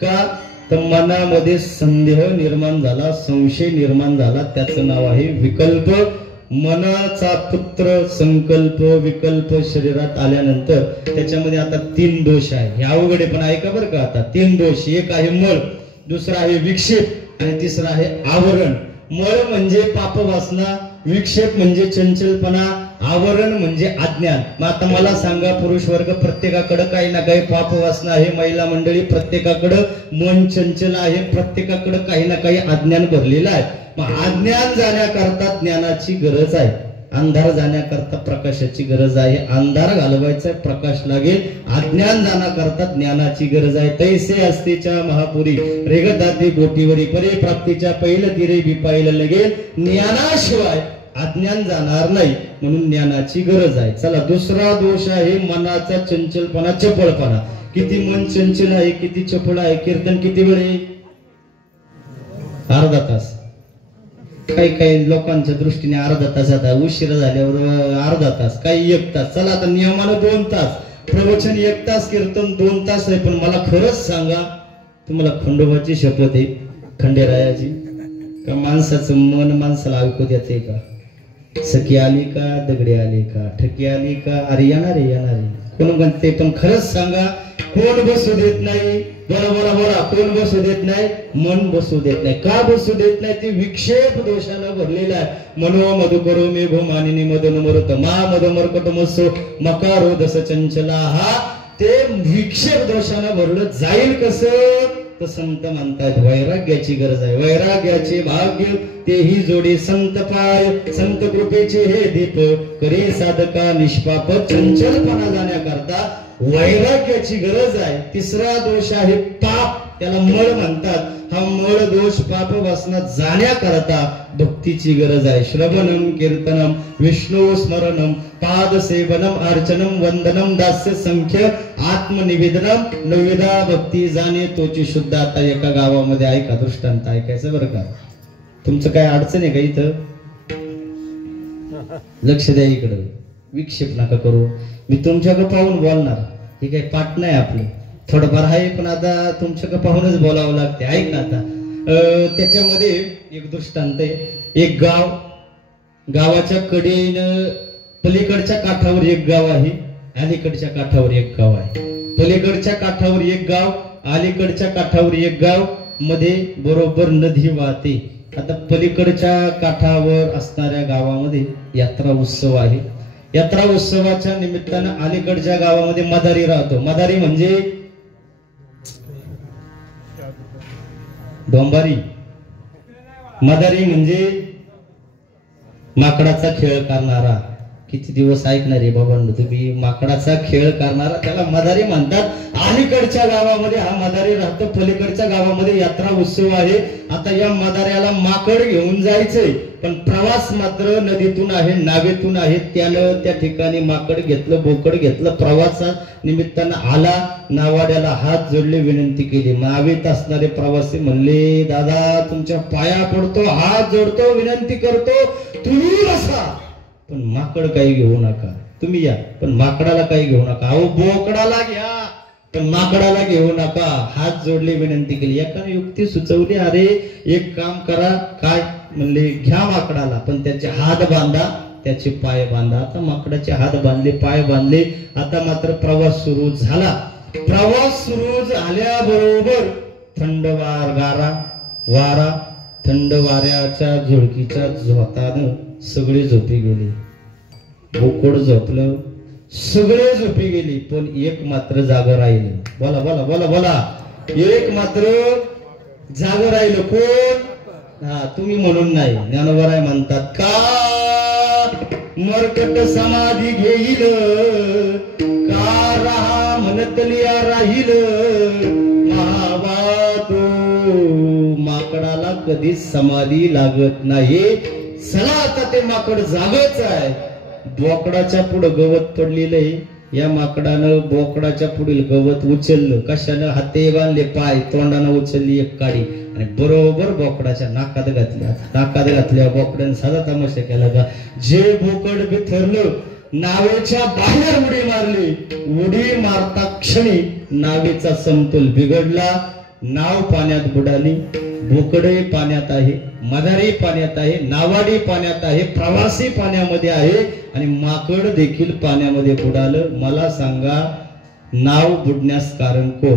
का तर मनामध्ये संदेह निर्माण झाला, संशय निर्माण झाला. त्याचं नाव आहे विकल्प. मनाचा पुत्र संकल्प विकल्प शरीरात आल्यानंतर त्याच्यामध्ये आता 3 दोष आहे. हे अवघड आहे पण ऐका बरं का. आता 3 दोष. एक आहे मळ, दुसरा आहे विक्षेप आणि तिसरा आहे आवरण. मळ म्हणजे पाप वासना, विक्षेप म्हणजे चंचलपणा, आवरण म्हणजे अज्ञान. मग आता मला सांगा पुरुष वर्ग प्रत्येकाकडे काही ना काही पाप वासना आहे. महिला मंडळी प्रत्येकाकडे मन चंचल आहे. प्रत्येकाकडे काही ना काही अज्ञान भरलेलं आहे. मग अज्ञान जाण्याकरता ज्ञानाची गरज आहे, अंधार जाण्याकरता प्रकाशाची गरज आहे. अंधार घालवायचा प्रकाश लागेल, अज्ञान जाण्याकरता ज्ञानाची गरज आहे. तैसे असतेच्या महापुरी रेगदाते बोटीवरी परे प्राप्तीच्या पहिलं तिरे बिपायला लगेल. ज्ञानाशिवाय अज्ञान जाणार नाही म्हणून ज्ञानाची गरज आहे. चला दुसरा दोष आहे मनाचा चंचलपणा, चपळपणा. किती मन चंचल आहे, किती चपळ आहे. कीर्तन किती वेळ आहे? अर्धा तास. काही लोकांच्या दृष्टीने अर्धा तास, आता उशीर झाल्यावर अर्धा तास, काही 1 तास. चला आता नियमानं 2 तास. प्रवचन 1 तास, कीर्तन 2 तास आहे. पण मला खरंच सांगा, तुम्हाला खंडोबाची शपथ आहे, खंडेरायाची, का माणसाचं मन माणसाला ऐकू देते का? सखी आली का, दगडी आली का, ठकी आली का, अरे येणारे कोण म्हणते. पण खरंच सांगा, कोण बसू देत नाही? बोला कोण बसू देत नाही? मन बसू देत नाही. का बसू देत नाही? ते विक्षेप दोषानं भरलेला आहे. मनो मधुकरो मेघो मानिनी मदन मरुत मा मद मरकट मसो मकारो दस चंचला. हा ते विक्षेप दोषानं भरलं जाईल कसं? तर संत म्हणतात वैराग्याची गरज आहे. वैराग्याचे भाग्य तेही जोडे संत पाय, संत कृपेचे हे दीप करे साधका निष्पाप. चंचलपणा जाण्याकरता वैराग्याची गरज आहे. तिसरा दोष आहे पाप, त्याला मळ म्हणतात. हा मळ दोष पाप वासना जाण्याकरता भक्तीची गरज आहे. श्रवणम कीर्तनम विष्णू स्मरणम पाद सेवनम अर्चनम वंदनम दास्य संख्य आत्मनिवेदनम नवविधा भक्ती जाणे तोची शुद्ध. आता एका गावामध्ये ऐका दृष्टांत ऐकायचं बरं का. तुमचं काय अडचण आहे का इथं? लक्ष द्या इकडं, विक्षेप नका करू. मी तुमच्याकडे पाहून बोलणार, हे काही पाठ नाही आपलं, थोडंफार आहे पण आता तुमच्याकडे पाहूनच बोलावं लागते. ऐक ना आता. त्याच्यामध्ये एक दृष्टांत आहे. एक गाव, गावाच्या कडेनं पलीकडच्या काठावर एक गाव आहे, अलीकडच्या काठावर एक गाव आहे. पलीकडच्या काठावर एक गाव, अलीकडच्या काठावर एक गाव, मध्ये बरोबर नदी वाहते. आता पलीकडच्या काठावर असणाऱ्या गावामध्ये यात्रा उत्सव आहे. यात्रा उत्सवाच्या निमित्तानं अलीकडच्या गावामध्ये मदारी राहतो. मदारी म्हणजे डोंबारी. मदारी म्हणजे माकडाचा खेळ करणारा. किती दिवस ऐकणार आहे बाबांनो तुम्ही? माकडाचा खेळ करणारा त्याला मदारी म्हणतात. अलीकडच्या गावामध्ये हा मदारी राहतो, पलीकडच्या गावामध्ये यात्रा उत्सव आहे. आता या मदाऱ्याला माकड घेऊन जायचंय, पण प्रवास मात्र नदीतून आहे, नावेतून आहे. त्यानं त्या ठिकाणी माकड घेतलं, बोकड घेतलं, प्रवासात निमित्तानं आला. नावाड्याला हात जोडले, विनंती केली. नावेत असणारे प्रवासी म्हणले, दादा तुमच्या पाया पडतो, हात जोडतो, विनंती करतो, तुम्ही बसा, पण माकड काही घेऊ नका. तुम्ही या पण माकडाला काही घेऊ नका. अहो बोकडाला घ्या पण माकडाला घेऊ नका. हात जोडले, विनंती केली. एकाने युक्ती सुचवली, अरे एक काम करा, काय? म्हणले घ्या माकडाला, पण त्याचे हात बांधा, त्याचे पाय बांधा. आता माकडाचे हात बांधले, पाय बांधले. आता मात्र प्रवास सुरू झाला. प्रवास सुरू झाल्याबरोबर थंडवार वारा थंड वाऱ्याच्या झुळकीच्या झोतानं सगळे झोपी गेले. बोकड झोपलं, सगळे झोपी गेली, पण एक मात्र जागं राहिलं. बोला बोला बोला बोला. एक मात्र जागं राहिलं. कोण? हा, तुम्ही म्हणून नाही, ज्ञानोबराय म्हणतात का मरकट समाधी घेईल, का राहा म्हणतलिया राहील. महावातो माकडाला कधीच समाधी लागत नाही. चला आता ते माकड जागच आहे. बोकडाच्या पुढे गवत पडलेलं आहे. या माकडानं बोकडाच्या पुढील गवत उचललं. कशानं? हाते बांधले, पाय तोंडानं उचलली एक काडी आणि बरोबर बोकडाच्या नाकात घातल्या. नाकात घातल्या बोकड्यानं साधा तमाशा केला का, जे बोकड बिथरलं नावेच्या बाहेर उडी मारली. उडी मारता क्षणी नावेचा समतोल बिघडला. नाव पाण्यात बुडाली. बोकडे पाण्यात आहे, मदारी पाण्यात आहे, नावाडी पाण्यात आहे, प्रवासी पाण्यामध्ये आहे आणि माकड देखील पाण्यामध्ये बुडालं. मला सांगा, नाव बुडण्यास कारण कोण?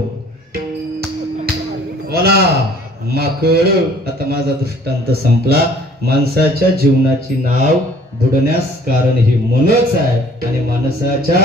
बोला. माकड. आता माझा दृष्टांत संपला. माणसाच्या जीवनाची नाव बुडण्यास कारण ही मनच आहे आणि माणसाच्या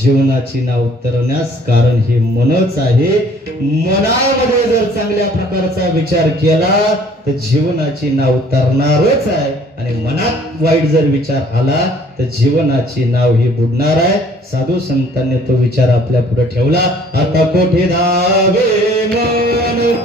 जीवनाची नाव उतरण्यास कारण ही मनच आहे. मनामध्ये जर चांगल्या प्रकारचा विचार केला तर जीवनाची नाव उतरणारच आहे आणि मनात वाईट जर विचार आला तर जीवनाची नाव ही बुडणार आहे. साधू संतांनी तो विचार आपल्या पुढे ठेवला. आता कोठे धावे मन,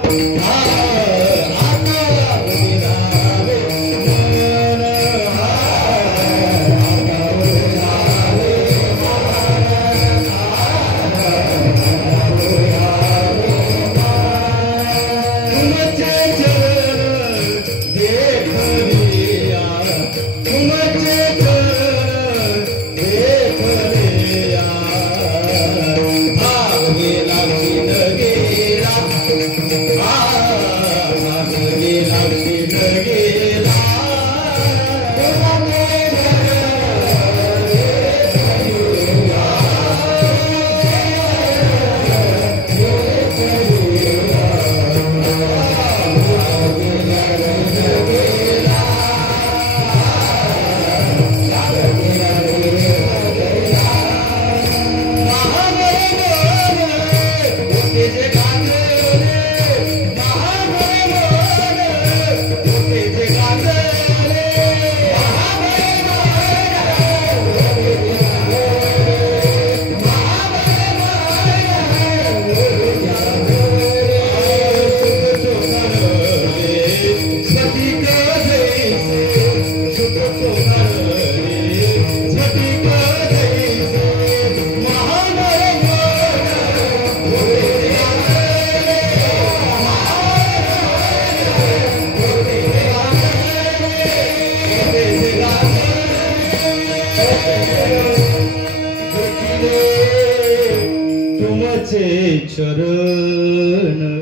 चरण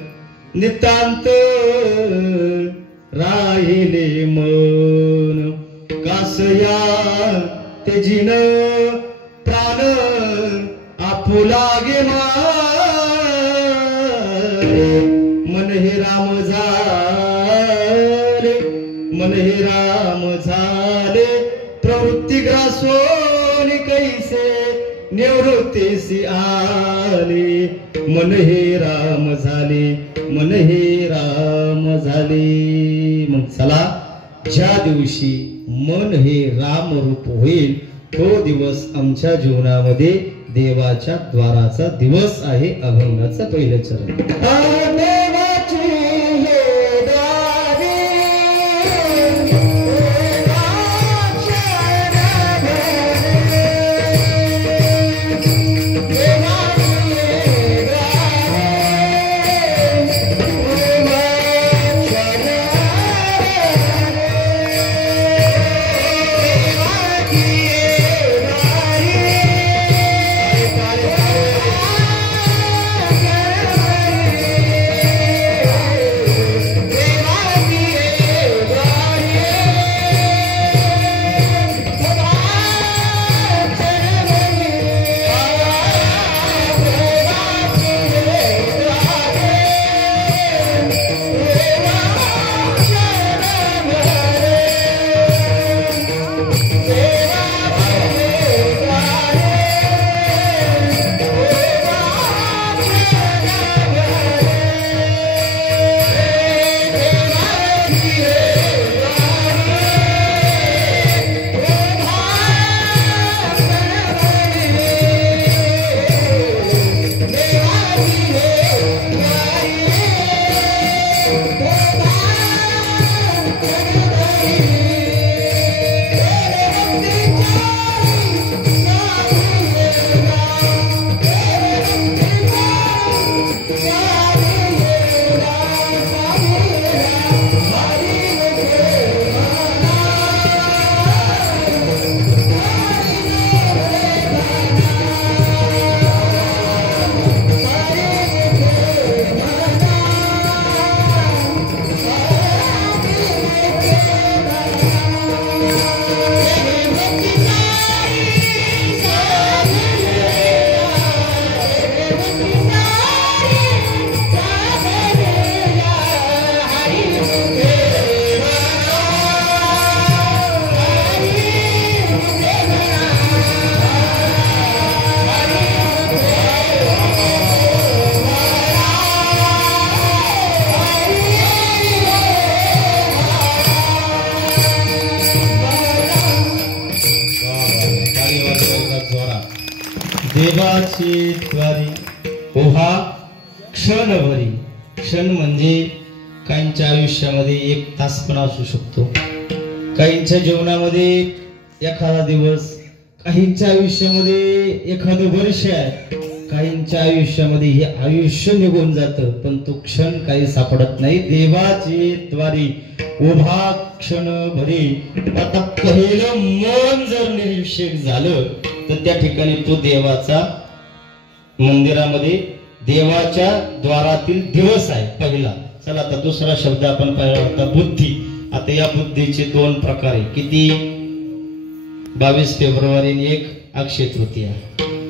नितांत राहिले मन. कासया तेजीन प्राण आपुलागे मन हे राम झाले, मन हे राम झाले. प्रवृत्ती ग्रासोनी कैसे निवृत्तीसी आले. मन हे राम झाले, मन हे राम झाले. मग चला, ज्या दिवशी मन हे राम रूप होईल तो दिवस आमच्या जीवनामध्ये देवाच्या द्वाराचा दिवस आहे. अभंगाचं पहिलं चरण. देवाची द्वारी ओहा क्षणभरी. क्षण म्हणजे काहींच्या आयुष्यामध्ये 1 तास पण असू शकतो, काहींच्या जीवनामध्ये एखादा दिवस, काहींच्या आयुष्यामध्ये एखादं वर्ष आहे, काहींच्या आयुष्यामध्ये हे आयुष्य निघून जातं, पण तो क्षण काही सापडत नाही. देवाची द्वारी उभा क्षण भरी. आता पहिलं मन जर निरीक्षक झालं तर त्या ठिकाणी तो देवाचा मंदिरामध्ये देवाच्या द्वारातील दिवस आहे पहिला. चला आता दुसरा शब्द आपण पाहिला होता बुद्धी. आता या बुद्धीचे 2 प्रकार आहे. किती? 22 फेब्रुवारी आणि 1 अक्षय तृतीया.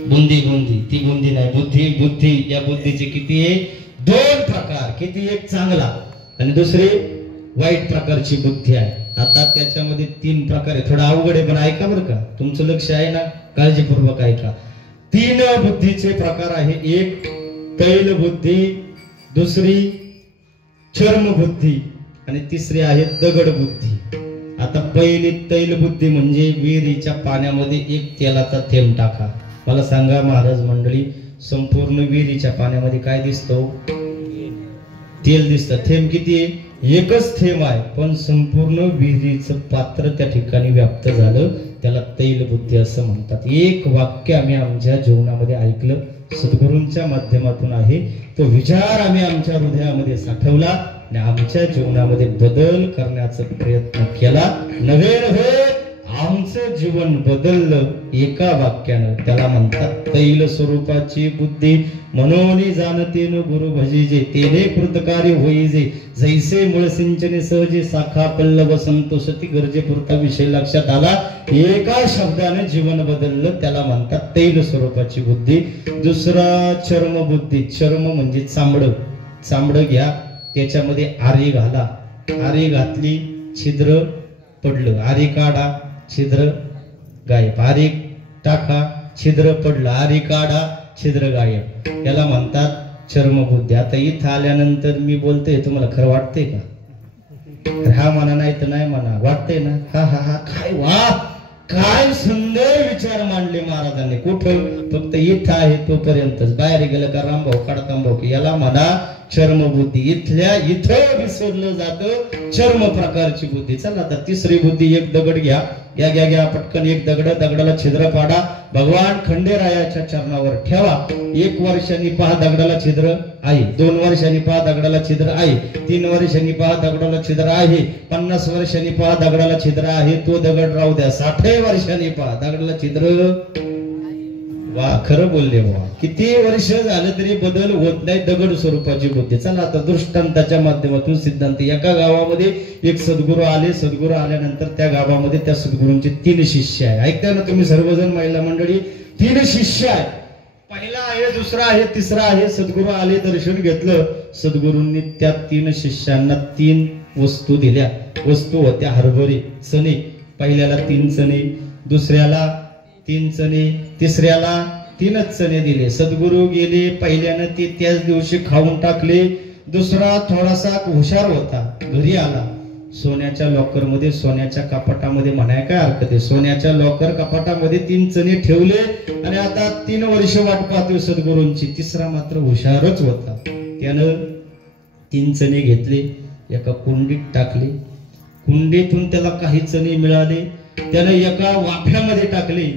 बुंदी बुंदी, ती बुंदी नाही, बुद्धी बुद्धी. या बुद्धीचे किती आहे? 2 प्रकार. किती? एक चांगला आणि दुसरी वाईट प्रकारची बुद्धी आहे. आता त्याच्यामध्ये 3 प्रकार आहे. थोडा अवघड आहे पण ऐका बरं का, तुमचं लक्ष आहे ना, काळजीपूर्वक ऐका. 3 बुद्धीचे प्रकार आहे. एक तैल बुद्धी, दुसरी चर्म बुद्धी आणि तिसरी आहे दगड बुद्धी. आता पहिली तैल बुद्धी म्हणजे विहिरीच्या पाण्यामध्ये 1 तेलाचा थेंब टाका. मला सांगा महाराज मंडळी, संपूर्ण विहिरीच्या पाण्यामध्ये काय दिसतो? तेल दिसतं. थेंब किती आहे? 1च थेंब आहे, पण संपूर्ण विहिरीचं पात्र त्या ठिकाणी व्याप्त झालं. त्याला तैल बुद्धी असं म्हणतात. 1 वाक्य आम्ही आमच्या जीवनामध्ये ऐकलं, सद्गुरूंच्या माध्यमातून आहे. तो विचार आम्ही आमच्या हृदयामध्ये साठवला आणि आमच्या जीवनामध्ये बदल करण्याचा प्रयत्न केला. नवे नवे आमचं जीवन बदललं एका वाक्यानं. त्याला म्हणतात तैल स्वरूपाची बुद्धी. म्हणून जाणते न गुरु भजीजे, तेने कृतकारी होईजे. जैसे मूळ सिंचने सहजे, शाखा पल्लव संतोषती. गरजेपुरता विषय लक्षात आला. एका शब्दाने जीवन बदललं, त्याला म्हणतात तैल स्वरूपाची बुद्धी. दुसरा चर्म बुद्धी. चर्म म्हणजे चामडं. चामडं घ्या, त्याच्यामध्ये आरी घाला. आरी घातली, छिद्र पडलं. आरी काढा, छिद्र गायब. आरी टाका, छिद्र पडलं. आरी काढा, छिद्र गायब. याला म्हणतात चर्मबुद्धी. आता इथं आल्यानंतर मी बोलतोय, तुम्हाला खरं वाटतंय का? हा म्हणा, नाही तर नाही म्हणा. वाटतंय ना? हा हा हा. काय वा, काय सुंदर विचार मांडले महाराजांनी. कुठं? फक्त इथं आहे तोपर्यंतच. बाहेर गेलं का रामभाऊ काढतांभाऊ की याला म्हणा चर्मबुद्धी. इथल्या इथं विसरलं जातं चर्म प्रकारची बुद्धी. चला आता तिसरी बुद्धी. 1 दगड घ्या, घ्या घ्या घ्या पटकन. 1 दगड, दगडाला छिद्र पाडा, भगवान खंडेरायाच्या चरणावर ठेवा. 1 वर्षांनी पहा दगडाला छिद्र आहे, 2 वर्षांनी पहा दगडाला छिद्र आहे, 3 वर्षांनी पहा दगडाला छिद्र आहे, 50 वर्षांनी पहा दगडाला छिद्र आहे. तो दगड राहू द्या, 60 वर्षांनी पहा दगडाला छिद्र. वा, खरं बोलले बाबा. किती वर्ष झालं तरी बदल होत नाही. दगड स्वरूपाची बुद्धी. चला आता दृष्टांताच्या माध्यमातून सिद्धांत. एका गावामध्ये एक सद्गुरू आले. सद्गुरू आल्यानंतर त्या गावामध्ये त्या सद्गुरूंचे 3 शिष्य आहे. ऐकताय ना तुम्ही सर्वजण महिला मंडळी? 3 शिष्य आहे. पहिला आहे, दुसरा आहे, तिसरा आहे. सद्गुरू आले, दर्शन घेतलं. सद्गुरूंनी त्या 3 शिष्यांना 3 वस्तू दिल्या. वस्तू होत्या हरभरे, चणे. पहिल्याला 3 चणे, दुसऱ्याला 3 चणे, तिसऱ्याला 3च चणे दिले. सद्गुरू गेले. पहिल्यानं ते त्याच दिवशी खाऊन टाकले. दुसरा थोडासा हुशार होता, घरी आला. सोन्याच्या लॉकर मध्ये, सोन्याच्या कपाटामध्ये म्हणाय काय हरकत आहे, सोन्याच्या लॉकर कपाटामध्ये 3 चणे ठेवले आणि आता 3 वर्ष वाट पाहतोय सद्गुरूंची. तिसरा मात्र हुशारच होता. त्यानं 3 चणे घेतले, एका कुंडीत टाकले, कुंडीतून त्याला काही चणे मिळाले, त्याने एका वाफ्यामध्ये टाकले,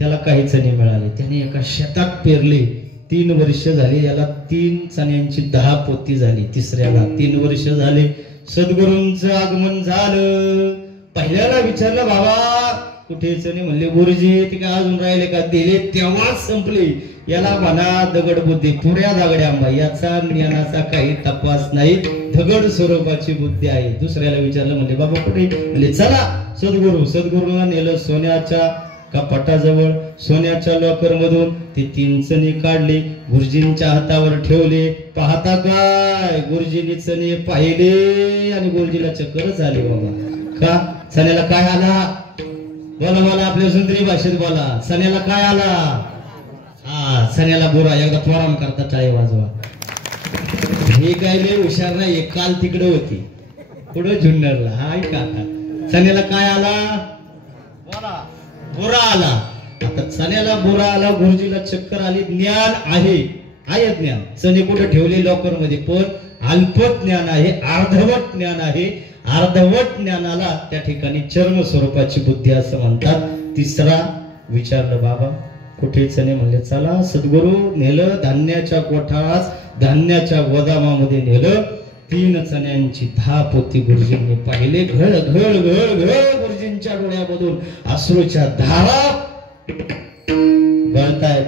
त्याला काही चणे मिळाले, त्याने एका शेतात पेरले, 3 वर्ष झाले, याला 3 चण्यांची 10 पोती झाली, तिसऱ्याला 3 वर्ष झाले, सद्गुरूंचं आगमन झालं. पहिल्याला विचारलं, बाबा कुठे चणे? म्हणले गुरुजी ते काय अजून राहिले का? दिले तेव्हाच संपले. याला म्हणा दगड बुद्धी, पुऱ्या दागड्या आंबा, याचा ज्ञानाचा काही तपास नाही, दगड स्वरूपाची बुद्धी आहे. दुसऱ्याला विचारलं, म्हणले बाबा कुठे? म्हणले चला सद्गुरूला नेलं सोन्याच्या कपाटाजवळ, सोन्याच्या लॉकर मधून ते 3 चणे काढले, गुरुजींच्या हातावर ठेवले. पाहता काय? गुरुजींनी चणे पाहिले आणि गुरुजीला चक्करच आली. बाबा का? चण्याला काय आला? बोला बोला, आपल्या सुंदरी भाषेत बोला. चण्याला काय आला? हा, चण्याला बुरा. एकदा पोराम करता टाळे वाजवा. हे काय लय हुशार नाही, काल तिकडे होती पुढे जुन्नरला. हाय का? चण्याला काय आला? बुरा आला. आता चण्याला बुरा आला, गुरुजीला चक्कर आली. ज्ञान आहे ज्ञान. चणे कुठे ठेवले? लॉकर मध्ये, पण अल्प ज्ञान आहे, अर्धवट ज्ञान आहे. अर्धवट ज्ञानाला त्या ठिकाणी चर्म स्वरूपाची बुद्धी असं म्हणतात. तिसरा विचारलं, बाबा कुठे चणे? म्हणले चला सद्गुरू. नेलं धान्याच्या कोठास, धान्याच्या गोदामामध्ये नेलं. 3 चण्यांची 10 पोती गुरुजींनी पाहिले. घळ घळ घळ घळ गुरुजींच्या डोळ्यामधून अश्रूच्या धारा गळतायत.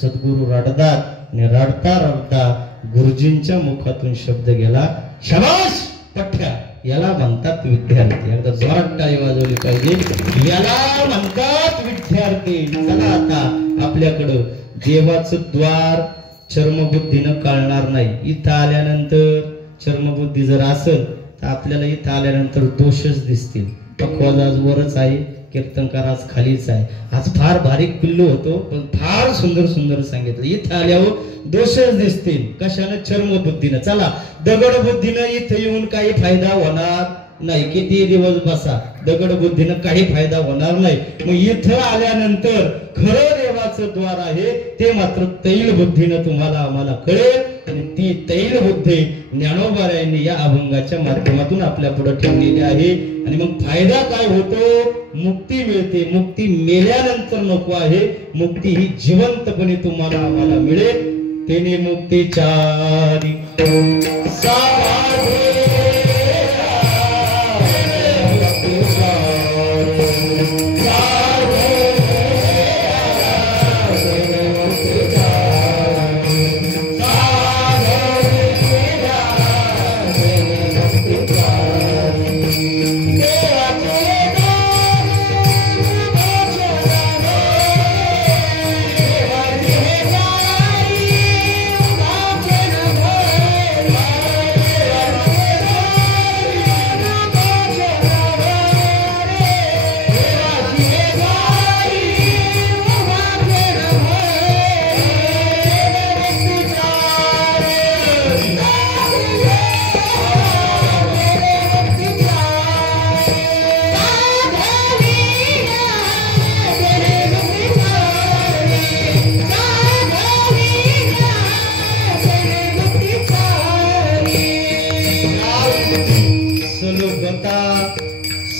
सद्गुरू रडतात आणि रडता रडता गुरुजींच्या मुखातून शब्द गेला, शाबास पठ्या. याला म्हणतात विद्यार्थी. एकदा जोरात टाळी वाजवली पाहिजे. याला म्हणतात विद्यार्थी. चला आता आपल्याकडं देवाचं द्वार चर्मबुद्धीनं कळणार नाही. इथं आल्यानंतर चर्मबुद्धी जर असेल तर आपल्याला इथं आल्यानंतर दोषच दिसतील. पक्वाज आज वरच आहे, कीर्तनकार आज खालीच आहे. आज फार बारीक पिल्लू होतो, पण फार सुंदर सुंदर सांगितलं. इथं आल्यावर दोषच दिसतील. कशानं? चर्मबुद्धीनं. चला दगड बुद्धीनं इथं येऊन काही फायदा होणार नाही. किती दिवस बसा, दगड बुद्धीनं काही फायदा होणार नाही. मग इथं आल्यानंतर खरं देवाचं द्वार आहे ते मात्र तैल बुद्धीनं तुम्हाला आम्हाला कळेल. आणि ती तैल बुद्धी ज्ञानोबारायांनी या अभंगाच्या माध्यमातून आपल्या पुढे ठेवलेली आहे. आणि मग फायदा काय होतो? मुक्ती मिळते. मुक्ती मेल्यानंतर नको आहे, मुक्ती ही जिवंतपणे तुम्हाला आम्हाला मिळेल. तेने मुक्तीचारी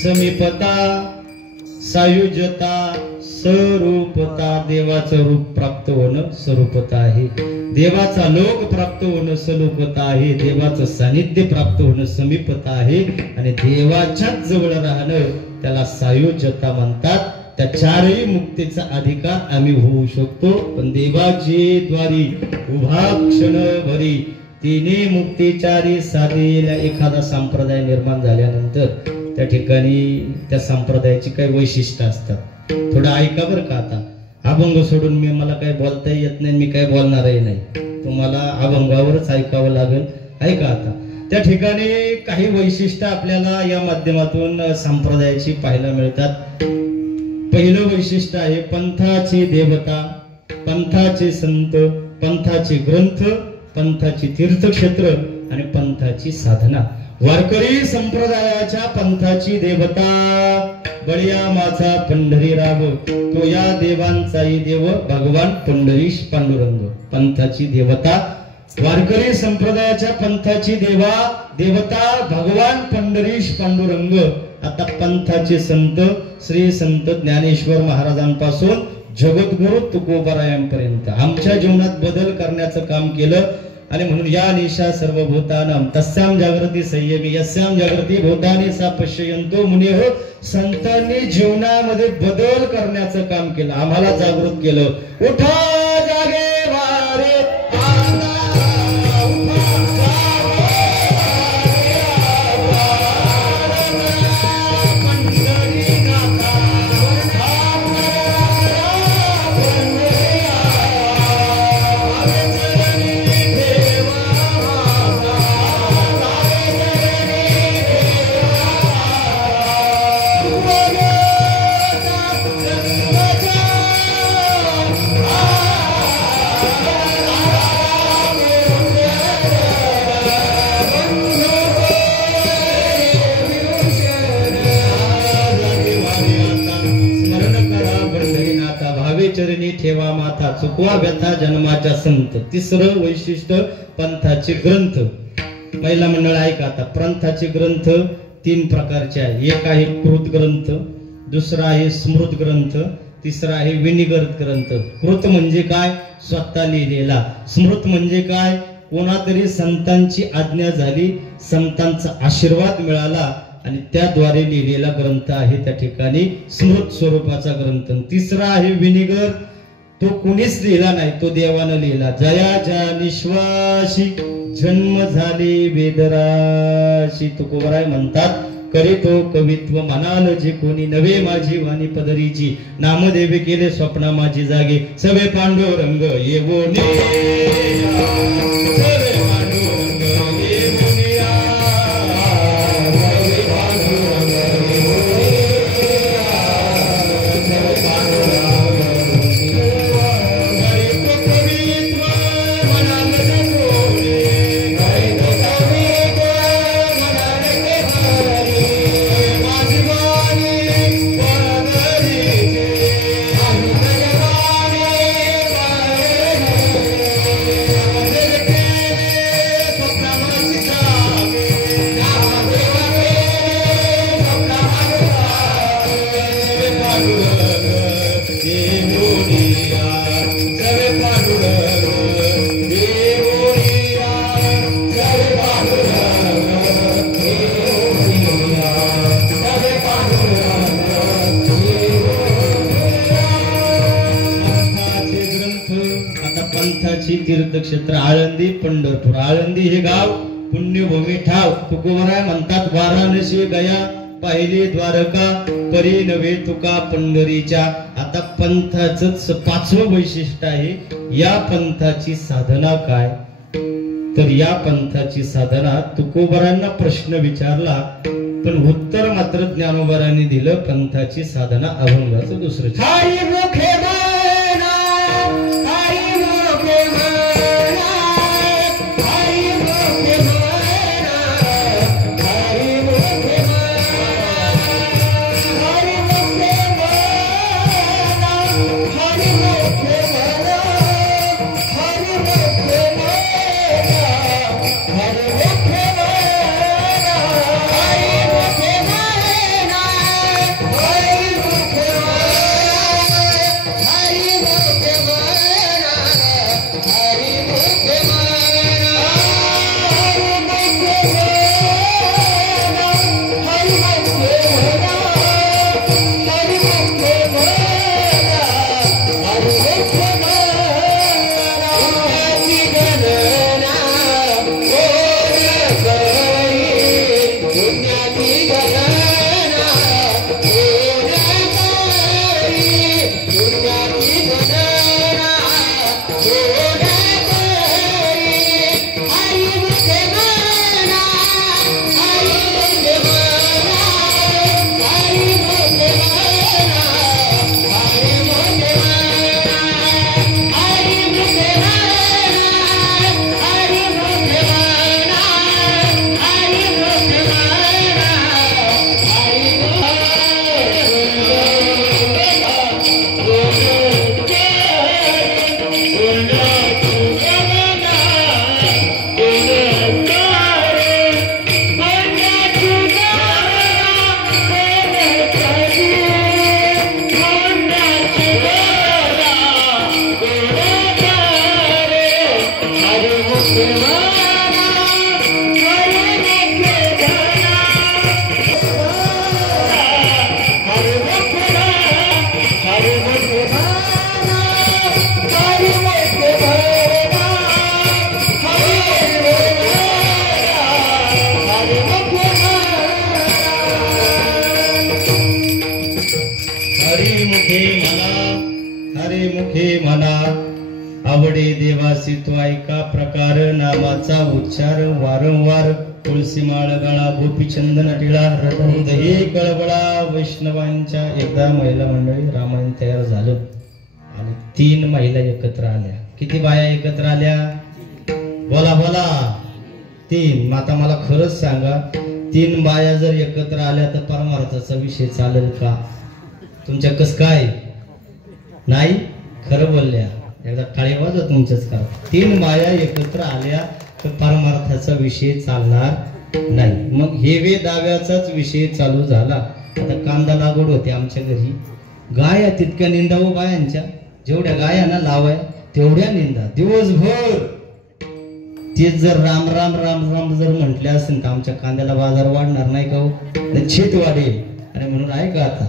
समीपता सायुज्यता स्वरूपता. देवाचं रूप प्राप्त होणं स्वरूपता आहे. देवाचा लोक प्राप्त होणं स्वरूपता आहे. देवाचं सानिध्य प्राप्त होणं समीपता आहे. आणि देवाच्याच जवळ राहणं त्याला सायुज्यता म्हणतात. त्या 4ही मुक्तीचा अधिकार आम्ही होऊ शकतो. पण देवाची द्वारी उभा क्षण भरी 3 मुक्तीचारी साधेला एखादा संप्रदाय निर्माण झाल्यानंतर त्या ठिकाणी त्या संप्रदायाची काही वैशिष्ट्य असतात. थोडं ऐका बरं का. आता अभंग सोडून मला काही बोलता येत नाही, मी काही बोलणारही नाही. तुम्हाला अभंगावरच ऐकावं लागेल. ऐका आता. त्या ठिकाणी काही वैशिष्ट्य आपल्याला या माध्यमातून संप्रदायाची पाहायला मिळतात. पहिलं वैशिष्ट्य आहे पंथाची देवता, पंथाचे संत, पंथाचे ग्रंथ, पंथाची तीर्थक्षेत्र आणि पंथाची साधना. वारकरी संप्रदायाच्या पंथाची देवता बळिया माझा पंढरी राग, तो या देवांचाही देव भगवान पंढरीश पांडुरंग. पंथाची देवता वारकरी संप्रदायाच्या पंथाची देवता भगवान पंढरीश पांडुरंग. आता पंथाचे संत श्री संत ज्ञानेश्वर महाराजांपासून जगद्गुरु तुकोबरायांपर्यंत आमच्या जीवनात बदल करण्याचं काम केलं. आणि म्हणून या निशा सर्वभूतानां तस्यां जागृती संयमी यस्यां जागृती भूतानि सा पश्यन्तो मुनेः. संतांनी जीवनामध्ये बदल करण्याचं काम केलं, आम्हाला जागृत केलं. उठा जागे वारे चरणी ठेवा माथा चुकवा व्यथा जन्माच्या संत. तिसरं वैशिष्ट्य पंथाचे ग्रंथ. महिला मंडळ ऐका आता. पंथाचे ग्रंथ 3 प्रकारचे आहे. एक आहे कृत ग्रंथ, दुसरा आहे स्मृत ग्रंथ, तिसरा आहे विनिगत ग्रंथ. कृत म्हणजे काय? स्वतः लिहिलेला. स्मृत म्हणजे काय? कोणातरी संतांची आज्ञा झाली, संतांचा आशीर्वाद मिळाला आणि त्याद्वारे लिहिलेला ग्रंथ आहे, त्या ठिकाणी स्मृत स्वरूपाचा ग्रंथ. तिसरा आहे विनिगत. तो कुणीच लिहिला नाही, तो देवानं लिहिला. जया ज्या निश्वासी जन्म झाले वेदराशी. तुकोबराय म्हणतात, करीतो कवित्व म्हणाल जे कोणी नवे माझी वाणी पदरीची. नामदेवे केले स्वप्ना माझी जागे सवे पांडुरंग येवोने. तीर्थक्षेत्र आळंदी पंढरपूर. आळंदी हे गाव पुण्यभूमी ठाव. तुकोबराय म्हणतात, वाराणसी गया पाहिले द्वारका परी नव्हे तुका पंढरीच्या. आता पंथाच 5वं वैशिष्ट्य आहे. या पंथाची साधना काय? तर या पंथाची साधना तुकोबरांना प्रश्न विचारला, पण उत्तर मात्र ज्ञानोबरांनी दिलं. पंथाची साधना अभंगाचं दुसरं. मुखे म्हणा आवडे देवासी तो ऐका प्रकार नामाचा उच्चार वारंवार तुळशी माळ गळा गोपीचंदन टिळा हृदय दही कळबळा वैष्णवांच्या एकदा महिला मंडळी रामायण तयार झालं आणि 3 महिला एकत्र आल्या. किती बाया एकत्र आल्या? बोला बोला 3. आता मला खरंच सांगा 3 बाया जर एकत्र आल्या तर परमार्थाचा विषय चालेल का? तुमच्या कस काय नाही? खरं बोलल्या एकदा टाळी वाजवा तुमच्याच का. 3 बाया एकत्र आल्या तर परमार्थाचा विषय चालणार नाही. मग हेवे दाव्याचाच विषय चालू झाला. आता कांदा लागवड होते आमच्या घरी. गाया तितक्या निंदा हो बायांच्या. जेवढ्या गायांना लावाय तेवढ्या निंदा दिवसभर. तेच जर राम राम राम राम जर म्हटले असेल तर आमच्या कांद्याला बाजार वाढणार नाही का हो? छेत वाढेल. आणि म्हणून ऐका आता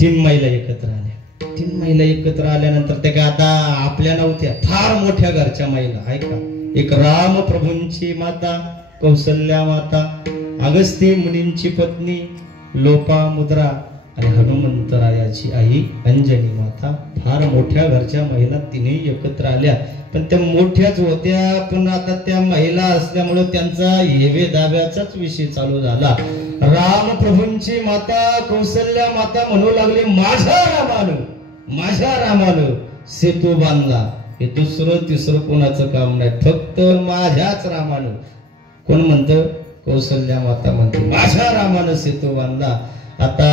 3 महिला एकत्र आल्या. 3 महिला एकत्र आल्यानंतर ते काय आता आपल्या नव्हत्या, फार मोठ्या घरच्या महिला. ऐका, एक राम प्रभूंची माता कौसल्या माता, अगस्त्य मुनींची पत्नी लोपामुद्रा आणि हनुमंतरायाची आई अंजनी माता. फार मोठ्या घरच्या महिला तिन्ही एकत्र आल्या. पण त्या मोठ्याच होत्या, पण आता त्या महिला असल्यामुळे त्यांचा हेवे दाव्याचाच विषय चालू झाला. राम प्रभूंची माता कौसल्या माता म्हणू लागली माझ्या रामानं सेतू बांधला. हे दुसरं तिसरं कोणाचं काम नाही, फक्त माझ्याच रामानं. कोण म्हणतं? कौसल्या माता म्हणते माझ्या रामानं सेतू बांधला. आता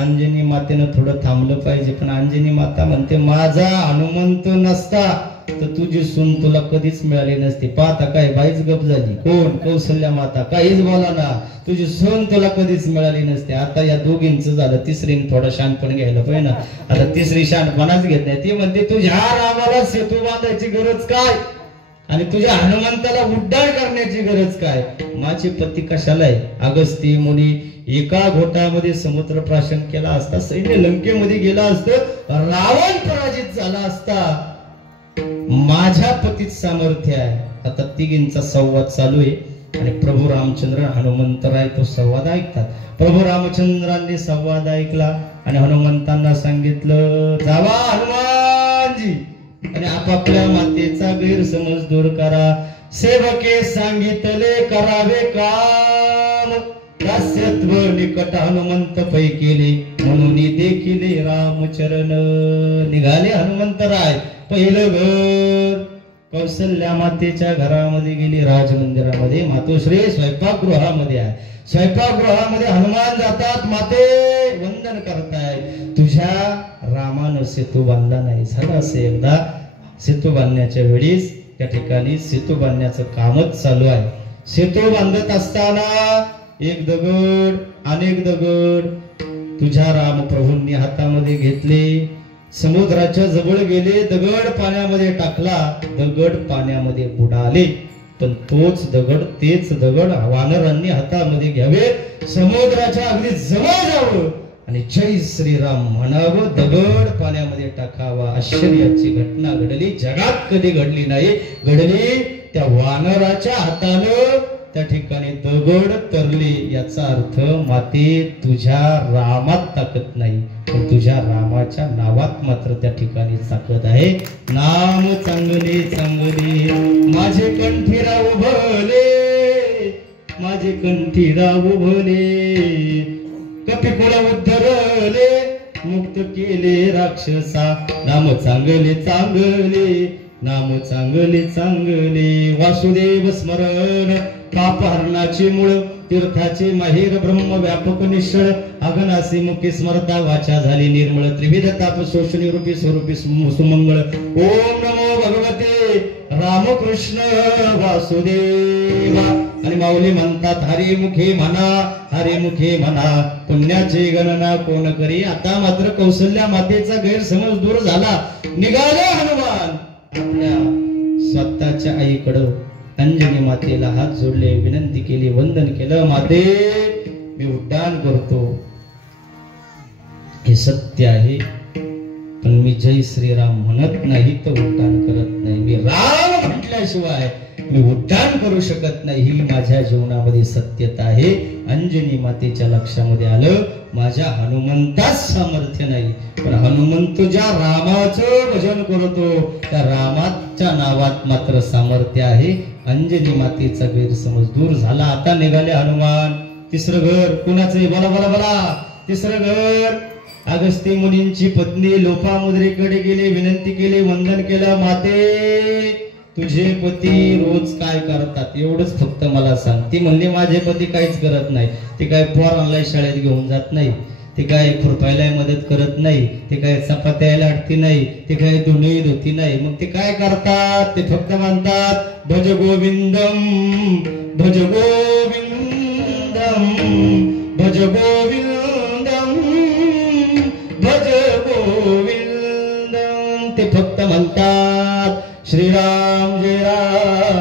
अंजनी मातेनं थोडं थांबलं पाहिजे, पण अंजनी माता म्हणते माझा हनुमंत नसता तर तुझी सून तुला कधीच मिळाली नसती. पाहता काय बाईच गप झाली. कोण? कौसल्या माता. काहीच बोला ना, तुझी सून तुला कधीच मिळाली नसते. आता या दोघींचं झालं, तिसरीने थोडं शानपण घ्यायला पाहिजे ना. आता तिसरी शानपणाच घेत नाही. ती म्हणते तुझ्या रामाला सेतू बांधायची गरज काय आणि तुझ्या हनुमंताला उड्डाण करण्याची गरज काय? माझे पती कशाला आहे? अगस्त्य मुनी एका घोटामध्ये समुद्र प्राशन केला असता, सैन्य लंकेमध्ये गेला असतं, रावण पराजित झाला असता. माझ्या पतीत सामर्थ्य आहे. आता तिघींचा संवाद चालू आहे आणि प्रभू रामचंद्र हनुमंतराय तो संवाद ऐकतात. प्रभू रामचंद्रांनी संवाद ऐकला आणि हनुमंतांना सांगितलं जावा हनुमानजी आणि आपापल्या मातेचा गैरसमज दूर करा. सेवके सांगितले करावे काम, दास्यत्व निकट हनुमंत पै केले म्हणून देखील रामचरण. निघाले हनुमंतराय. पहिलं घर कौसल्या मातेच्या घरामध्ये गेली, राजमंदिरामध्ये. मातोश्री स्वयंपाकगृहामध्ये आहे. स्वयंपाकगृहामध्ये हनुमान जातात. माते वंदन करताय. तुझ्या रामानं सेतू बांधला नाही. झालं असं एकदा सेतू बांधण्याच्या वेळीस त्या ठिकाणी सेतू बांधण्याचं कामच चालू आहे. सेतू बांधत असताना एक दगड अनेक दगड तुझ्या रामप्रभूंनी हातामध्ये घेतले. समुद्राच्या जवळ गेले, दगड पाण्यामध्ये टाकला, दगड पाण्यामध्ये बुडाले. पण तोच दगड तेच दगड वानरांनी हातामध्ये घ्यावे, समुद्राच्या अगदी जवळ जावं आणि जय श्रीराम म्हणावं, दगड पाण्यामध्ये टाकावा. आश्चर्याची घटना घडली. जगात कधी घडली नाही. घडली त्या वानराच्या हातानं. त्या ठिकाणी दगड तरले. याचा अर्थ माते तुझ्या रामात ताकद नाही, पण तुझ्या रामाच्या नावात मात्र त्या ठिकाणी ताकद आहे. नाम चांगले चांगले माझे कंठी राव भले, माझे कंठी राव भले. कपिकुळ उद्धरले, मुक्त केले राक्षसा. नाम चांगले चांगले, नाम चांगले चांगले. वासुदेव स्मरण पापहरणाचे मूळ, तीर्थाचे माहेर ब्रह्म व्यापक निश्चळ. अगनासी मुखी स्मरता वाचा झाली निर्मळ. त्रिविध ताप शोषणी रूपी स्वरूपी सुमंगळ. ओम नमो भगवते रामकृष्ण वासुदेवा. आणि माऊली म्हणतात हरिमुखे म्हणा, हरिमुखे म्हणा, पुण्याची गणना कोण करी. आता मात्र कौसल्या मातेचा गैरसमज दूर झाला. निघाले हनुमान आपल्या स्वतःच्या आईकडं. अंजनी मातेला हात जोडले, विनंती केली, वंदन केलं. माते मी उड्डाण करतो, हे सत्य आहे, पण मी जय श्रीराम म्हणत नाही तर उड्डाण करत नाही. मी राम म्हटल्याशिवाय मी उड्डाण करू शकत नाही, ही माझ्या जीवनामध्ये सत्यता आहे. अंजनी मातेच्या लक्षामध्ये आलं, माझ्या हनुमंताच सामर्थ्य नाही, पण हनुमंत ज्या रामाचं भजन करतो त्या रामाच्या नावात मात्र सामर्थ्य आहे. अंजनी मातेचा गैरसमज दूर झाला. आता निघाले हनुमान. तिसरं घर कुणाचं? बोला बोला बोला. तिसरं घर अगस्त्य मुनींची पत्नी लोपामुद्रेकडे गेले, विनंती केली, वंदन केलं. माते, तुझे पती रोज काय करतात एवढंच फक्त मला सांग. ती म्हणली, माझे पती काहीच करत नाही. ते काय पोरांना शाळेत घेऊन जात नाही, ते काय खुरपायला मदत करत नाही, ते काय चपात्या लाटती नाही, ते काय धुणी धुती नाही. मग ते काय करतात? ते फक्त म्हणतात, भज गोविंदम भज गोविंदम भज गोविंदम भज गोविंदम. ते फक्त म्हणतात, श्रीराम जय राम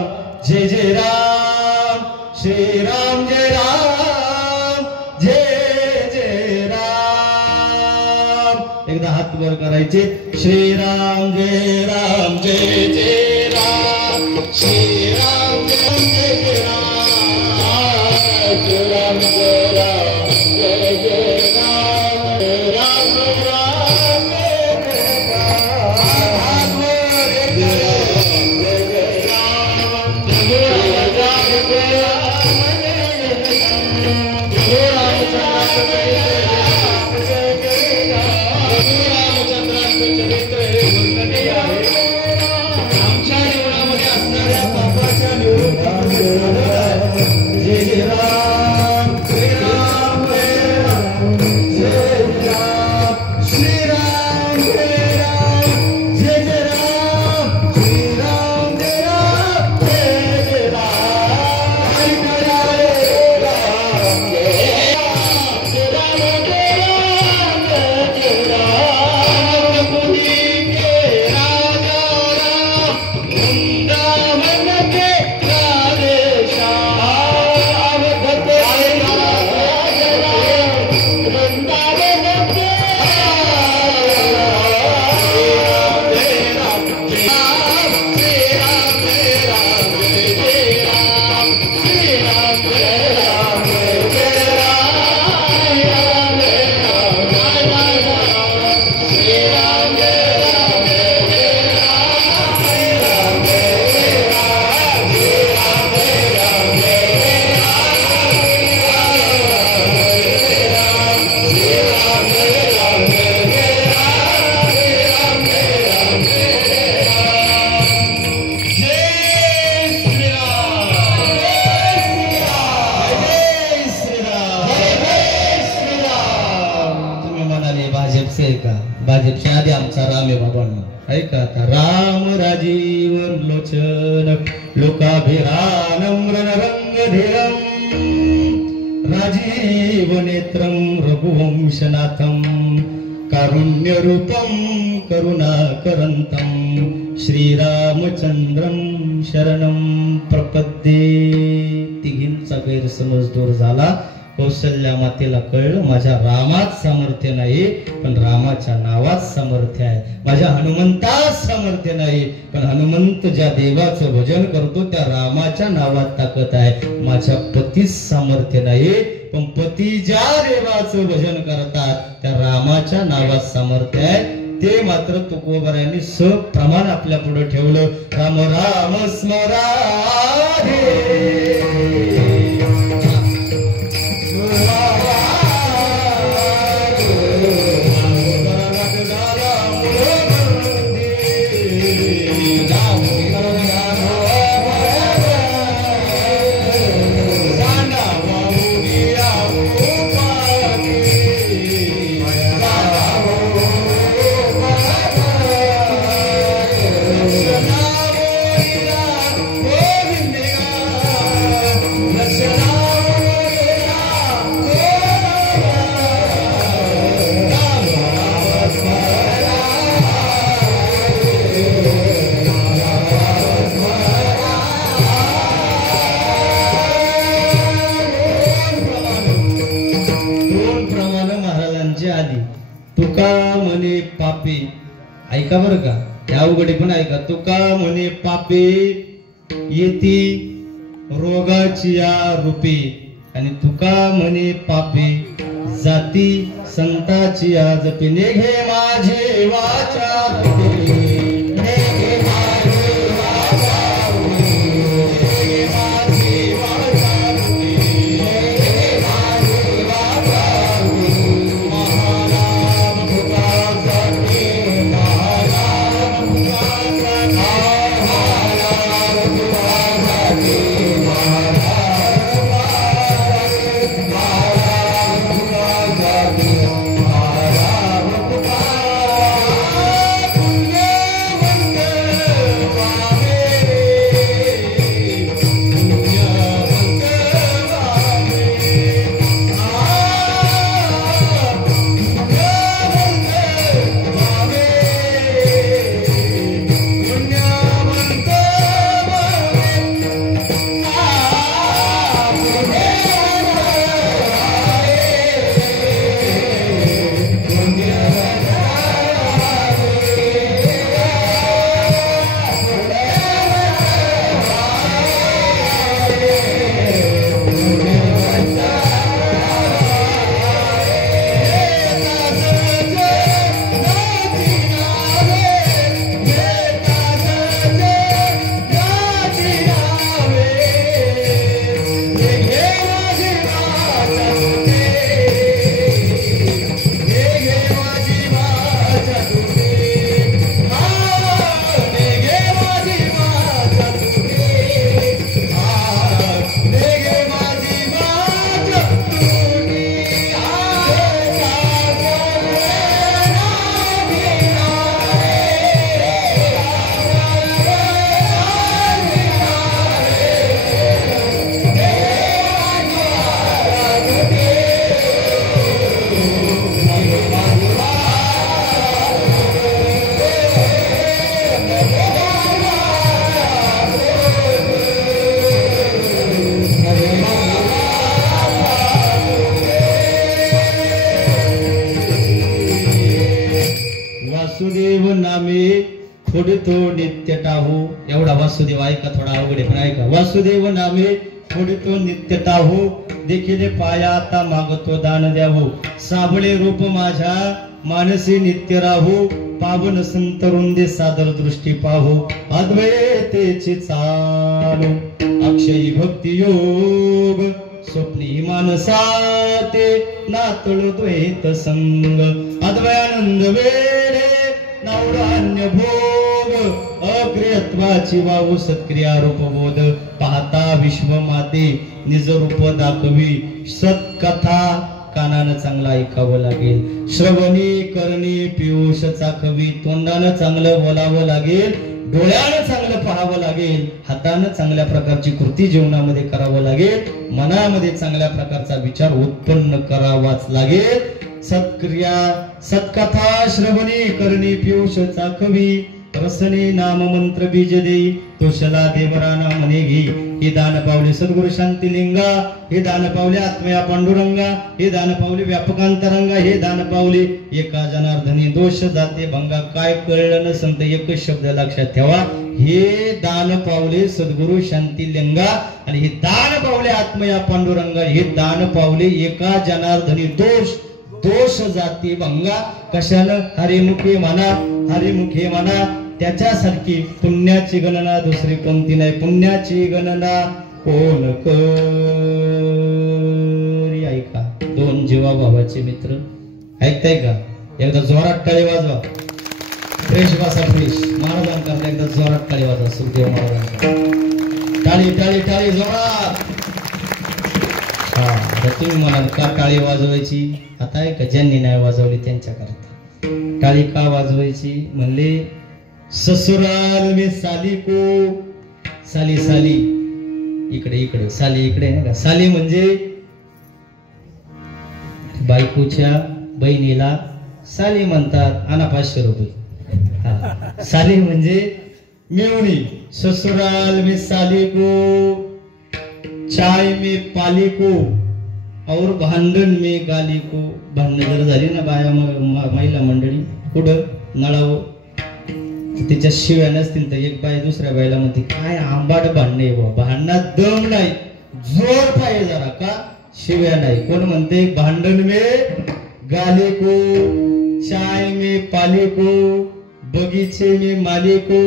जय जय राम, श्रीराम जय राम जय जय राम. एकदा हात वर करायचे. श्रीराम जय राम जय जय राम, श्रीराम जय जय राम, श्रीराम जय राम जय जय राम, राम राम भाजपच्या आधी आमचा राम आहे बाबांना. ऐका आता. राम राजीव लोचन लोकाभिरानम्र रंगधीरम, राजीव नेत्रम रघुवंशनाथम, कारुण्य रूपम करुणाकरंतम, श्रीरामचंद्रम शरणम प्रपद्ये. तिघींचा गैरसमज दूर झाला. कौशल्या मातेला कळलं, माझ्या रामात सामर्थ्य नाही पण रामाच्या नावात सामर्थ्य आहे. माझ्या हनुमंतात सामर्थ्य नाही पण हनुमंत ज्या देवाचं भजन करतो त्या रामाच्या नावात ताकद आहे. माझ्या पतीस सामर्थ्य नाही पण पती ज्या देवाचं भजन करतात त्या रामाच्या नावात सामर्थ्य आहे. ते मात्र तुकोबरायांनी सप्रमाण आपल्या पुढे ठेवलं. राम राम स्मरा रे. तुका म्हणे पापी. ऐका बरं का, त्या अवघडे पण ऐका. तुका म्हणे पापी येती रोगाची या रूपी आणि तुका म्हणे पापी जाती संताची या जपी नेघे माझे वाचा तुझे नेघे माझे वाचा तुझे नेघे माझे वाचा तुझे नेघे माझे वाचा तुझे महाराम तुका जाते महाराम तुका जाते महाराम तुका जाते वासुदेव नामे फोडितो नित्य टाहू. एवढा वासुदेव ऐका, थोडा अवघड आहे पण ऐका. वासुदेव नामे फोडितो नित्य टाहू देखील पाया आता मागतो दान द्यावो. साबळे रूप माझ्या मानसी नित्य राहू पावन संतरुंदे सादर दृष्टी पाहू. अद्वैतेची चालू अक्षयी भक्ती योग स्वप्नी मानसाते नातळ द्वैत संग. अद्वयानंद वेळे नवरान्य भोग अक्रियत्वाची वाहू सत्क्रिया रूप बोध. पाहता विश्व माते निज रूप दाखवी सत्कथा कानानं चांगला ऐकावं लागेल. श्रवणी करणी पियुष चाखवी तोंडानं चांगलं बोलावं लागेल. डोळ्यानं चांगलं पाहावं लागेल. हातानं चांगल्या प्रकारची कृती जीवनामध्ये करावं लागेल. मनामध्ये चांगल्या प्रकारचा विचार उत्पन्न करावाच लागेल. सत्क्रिया सत्कथा श्रवणी करणी पियुष चाखवी रसने नाम मंत्र बीज देई तोषला देवराना मने घे. हे दान पावले सद्गुरु शांती लिंगा. हे दान पावले आत्मया पांडुरंगा. हे दान पावले व्यापकांतरंगा. हे दान पावले एका जनार्दनी दोष जाते भंगा. काय कळलं न संत एकच शब्द लक्षात ठेवा. हे दान पावले सद्गुरु शांती लिंगा आणि हे दान पावले आत्मया पांडुरंगा. हे दान पावले एका जनार्दनी दोष जाती भंगा. कशानं? हरिमुखे म्हणा हरिमुखे म्हणा. त्याच्यासारखी पुण्याची गणना दुसरी कोणती नाही. पुण्याची गणना कोण करी. ऐका, दोन जीवा भावाचे मित्र ऐकताय का? एकदा जोरात टाळी वाजवा. फ्रेश बसा फ्रेश. महाराजांकरता एकदा जोरात टाळी वाजवा. सुखदेव महाराजांकरता टाळी टाळी टाळी जोरात. हा, तुम्ही म्हणाल का टाळी वाजवायची? आता आहे का ज्यांनी नाही वाजवली त्यांच्याकरता टाळी का वाजवायची? म्हणले ससुराल में साली को. साली साली इकडे इकडे साली इकडे नाही का. साली म्हणजे बायकोच्या बहिणीला साली म्हणतात. आणा 500 रुपये. हा, साली म्हणजे मेवणी. ससुराल में साली को चाय में पाली को और भांडण में गाली को. भांडण जर झाली ना बाया महिला मंडळी कुठं नळावं तिच्या शिव्या नसतील तर एक बाई दुसऱ्या बाईला म्हणते काय आंबाट भांडणे भांडणात दम नाही, जोर पाहिजे जरा, का शिव्या नाही. कोण म्हणते भांडण में गाले को, चाय में पाले को, बगीचे में माली को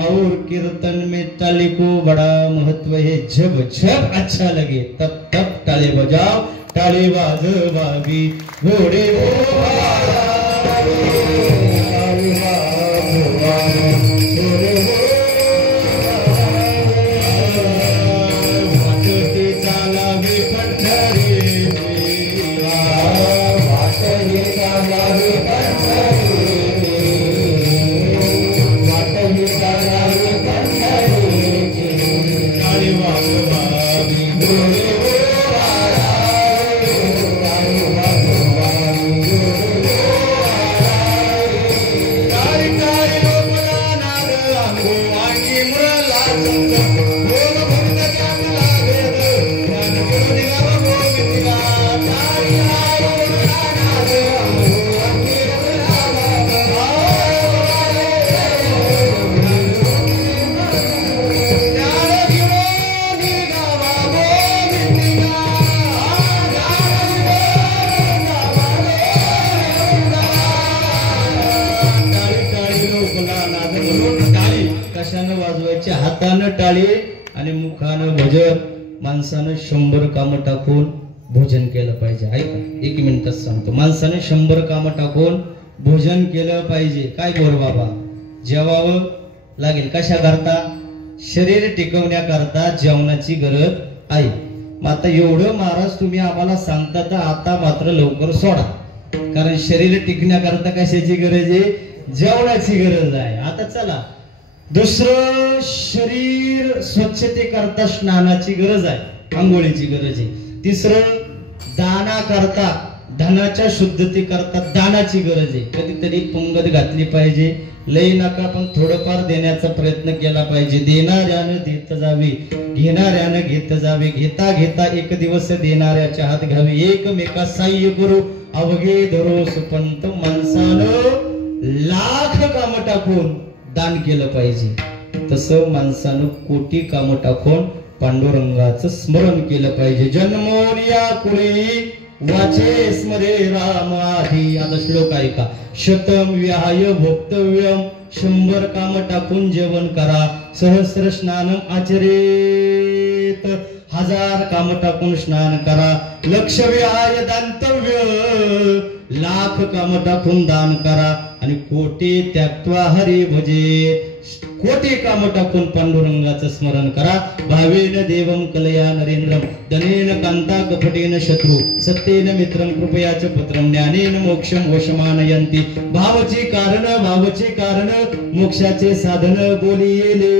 और कीर्तन में ताली को बड़ा महत्व है. जब जब अच्छा लगे तब तब ताली बजाओ, ताली बाजवावी घोड़े हातानं टाळी आणि मुखानं भजन. माणसानं 100 कामं टाकून भोजन केलं पाहिजे. ऐका, 1 मिनिटच सांगतो. माणसानं 100 कामं टाकून भोजन केलं पाहिजे. काय बोल बाबा, जेवावं लागेल. कशा करता? शरीर टिकवण्याकरता जेवणाची गरज आहे. मग आता एवढं महाराज तुम्ही आम्हाला सांगता तर आता मात्र लवकर सोडा, कारण शरीर टिकण्याकरता कशाची गरज आहे? जेवणाची गरज आहे. आता चला, दुसरं शरीर स्वच्छतेकरता स्नानाची गरज आहे, आंघोळीची गरज आहे. तिसरं दाना करता, धनाच्या शुद्धतेकरता दानाची गरज आहे. कधीतरी पंगत घातली पाहिजे. लई नका पण थोडंफार देण्याचा प्रयत्न केला पाहिजे. देणाऱ्यानं देत जावे, घेणाऱ्यानं घेत जावे. घेता घेता एक दिवस देणाऱ्याच्या हात घ्यावे. एकमेका सहाय्य करू अवघे धरो सुपंत. माणसानं लाख कामं टाकून दान केलं पाहिजे, तसं माणसानं कोटी कामं टाकून पांडुरंगाचं स्मरण केलं पाहिजे. जन्मोनिया कुळी वाचे स्मरे राम आधी. आता श्लोक ऐका. शतम विहाय भोक्तव्यम. 100 कामं टाकून जेवण करा. सहस्र स्नानम आचरेत. 1000 कामं टाकून स्नान करा. लक्ष विहाय दान्तव्य. लाख कामं टाकून दान करा. आणि कोटी त्याक्त्वा हरी भजे. कोटी कामं टाकून पांडुरंगाचं स्मरण करा. भावेन देवम कलया नरेंद्रम. धनेन कांता कपटेन शत्रू. सत्येन मित्रम कृपयाच पुत्रम. ज्ञानेन मोक्षम वशमानयंती. भावची कारण मोक्षाचे साधन बोलिले.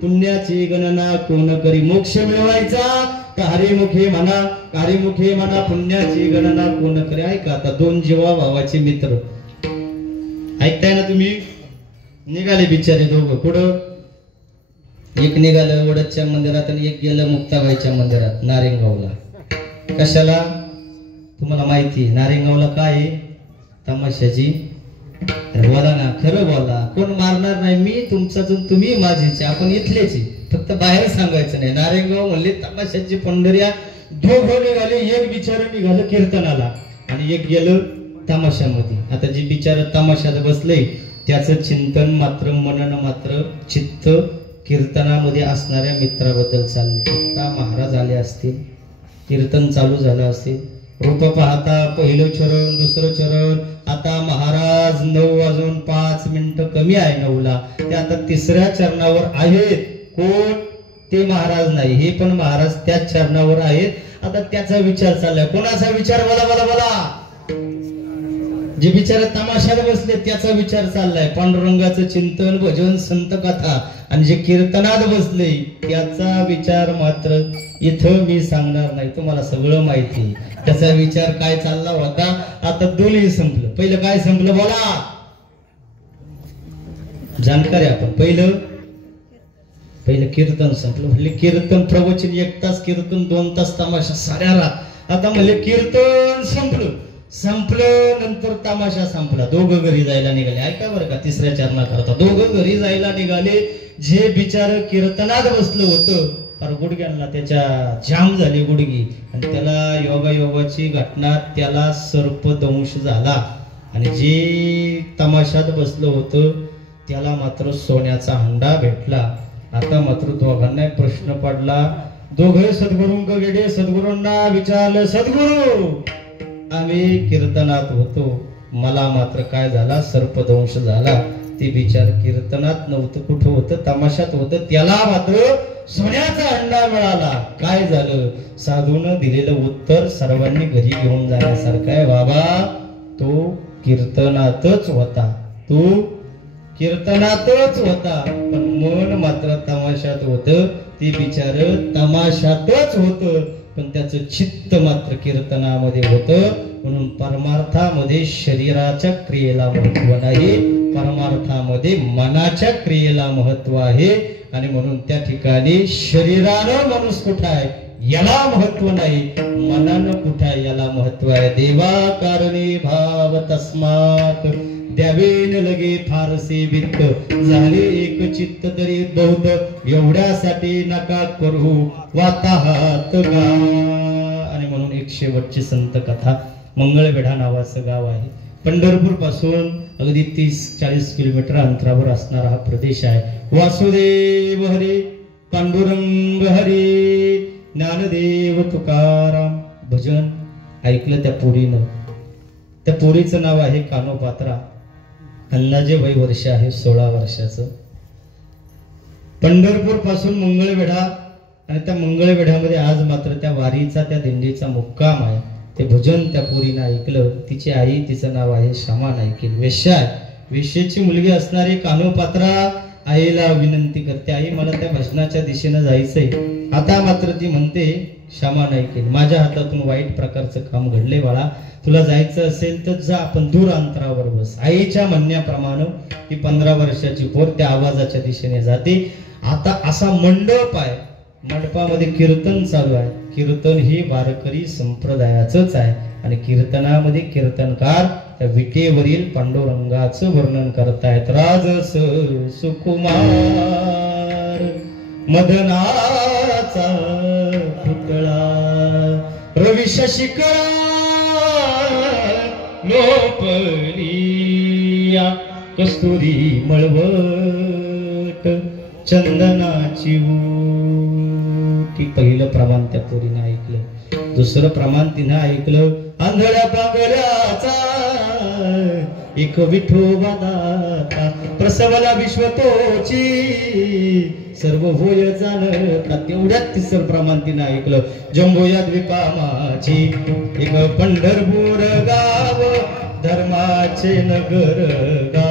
पुण्याची गणना कोण करी. मोक्ष मिळवायचा तर हरिमुखे म्हणा, हरिमुखे म्हणा. पुण्याची गणना कोण करी. ऐका, आता 2 जीवा भावाचे मित्र, ऐकताय ना तुम्ही? निघाले बिचारे दोघं. कुठं? एक निघालं वडदच्या मंदिरात आणि एक गेलं मुक्ताबाईच्या मंदिरात नारेंगावला. कशाला? तुम्हाला माहिती नारेंगावला काय आहे? तमाशाची. बोला ना, खरं बोला. कोण मारणार नाही. मी तुमचाच, तुम्ही माझीच, आपण इथलेच. फक्त बाहेर सांगायचं नाही. नारेंगाव म्हणले तमाशाची पंढऱ्या. दोघं निघाले. एक बिचारं निघालं कीर्तनाला आणि एक गेलं तमाशामध्ये. आता जे बिचार तमाशात बसले त्याचं चिंतन मात्र, मनन मात्र, चित्त कीर्तनामध्ये असणाऱ्या मित्राबद्दल चालले. आता महाराज आले असतील, कीर्तन चालू झालं असेल. रूप पाहता पहिलं चरण, दुसरं चरण. आता महाराज 9:05 कमी आहे 9ला. ते आता 3ऱ्या चरणावर आहेत. कोण? ते महाराज नाही, हे पण महाराज त्याच चरणावर आहेत. आता त्याचा विचार चाललाय. कोणाचा विचार? बोला बोला बोला. जे बिचारे तमाशाला बसले त्याचा विचार चाललाय. पांडुरंगाचं चिंतन, भजन, संत कथा. आणि जे कीर्तनात बसले त्याचा विचार मात्र इथं मी सांगणार नाही, तुम्हाला सगळं माहिती. त्याचा विचार काय चालला होता. आता दोन्ही संपलं. पहिलं काय संपलं? बोला. जाणकार आहे आपण. पहिलं कीर्तन संपलं. म्हणले कीर्तन प्रवचन 1 तास कीर्तन, 2 तास तमाशा, साऱ्या रात. आता म्हणले कीर्तन संपलं. संपलं. नंतर तमाशा संपला. दोघं घरी जायला निघाले. ऐका बरं का, तिसऱ्या चरणाकरता दोघं घरी जायला निघाले. जे बिचार कीर्तनात बसलं होतं, पर गुडघ्यांना त्याच्या जाम झाली गुडगी, आणि त्याला योगायोगाची घटना, त्याला सर्पदंश झाला. आणि जे तमाशात बसलं होतं त्याला मात्र सोन्याचा हंडा भेटला. आता मात्र दोघांना प्रश्न पडला. दोघे सद्गुरूंक गेले. सद्गुरूंना विचारलं, सद्गुरू आम्ही कीर्तनात होतो, मला मात्र काय झाला, सर्पदंश झाला. ते विचार कीर्तनात नव्हतं, कुठं होतं, तमाशात होतं, त्याला मात्र सोन्याचा अंडा मिळाला. काय झालं? साधून दिलेलं उत्तर सर्वांनी घरी घेऊन जाण्यासारखं आहे. बाबा तो कीर्तनातच होता, तो कीर्तनातच होता, पण मन मात्र तमाशात होतं. ते बिचार तमाशातच होतं, पण त्याचं चित्त मात्र कीर्तनामध्ये होतं. म्हणून परमार्थामध्ये शरीराच्या क्रियेला महत्व नाही, परमार्थामध्ये मनाच्या क्रियेला महत्व आहे. आणि म्हणून त्या ठिकाणी शरीरानं माणूस कुठं आहे याला महत्व नाही, मनानं कुठं आहे याला महत्व आहे. देवा कारणे भाव तस्मात द्यावेन लगे फारसे वित्त, झाले एक चित्त तरी बहुत, एवढ्यासाठी नका करू वाताहात गा. आणि म्हणून एक शेवटची संत कथा. मंगळवेढा नावाचं गाव आहे. पंढरपूर पासून अगदी 30-40 किलोमीटर अंतरावर असणारा हा प्रदेश आहे. वासुदेव हरी, पांडुरंग हरी, ज्ञानदेव तुकाराम भजन ऐकलं त्या पोरीनं. त्या पोरीचं नाव आहे कानोपात्रा. अंदाजे वय वर्ष आहे 16 वर्षाचं. पंढरपूर पासून मंगळवेढा, आणि त्या मंगळवेढ्यामध्ये आज मात्र त्या वारीचा, त्या दिंडीचा मुक्काम आहे. ते भजन त्या पोरीनं ऐकलं. तिची आई, तिचं नाव आहे श्यामा नाईकीन, वेश्या आहे. वेश्येची मुलगी असणारी कानोपात्रा आईला विनंती करते, आई मला त्या भजनाच्या दिशेनं जायचंय. आता मात्र ती म्हणते, श्यामा नाईकीन माझ्या हातातून वाईट प्रकारचं काम घडले बाळा, तुला जायचं असेल तर जा, पण दूर अंतरावर बस. आईच्या म्हणण्याप्रमाणे ती 15 वर्षाची पोर त्या आवाजाच्या दिशेने जाते. आता असा मंडप आहे, मंडपामध्ये कीर्तन चालू आहे. कीर्तन ही वारकरी संप्रदायाचंच आहे. आणि कीर्तनामध्ये कीर्तनकार त्या विटेवरील पांडुरंगाचं वर्णन करतायत. राजस सुकुमार मदनाचा पुतळा, रवी शशिकळा लोपलिया, कस्तुरी मळवट चंदनाची ती. पहिलं प्रमाण त्या पोरीनं ऐकलं. दुसरं प्रमाण तिनं ऐकलं, आंधळ्या पांगळ्याचा एक विठोबा दाता, प्रसवला विश्वतोची सर्व होय जाणता. तेवढ्यात तिसरं प्रमाण तिनं ऐकलं, जंबोया द्वीपामाची एक पंढरपूर गाव, धर्माचे नगर गा.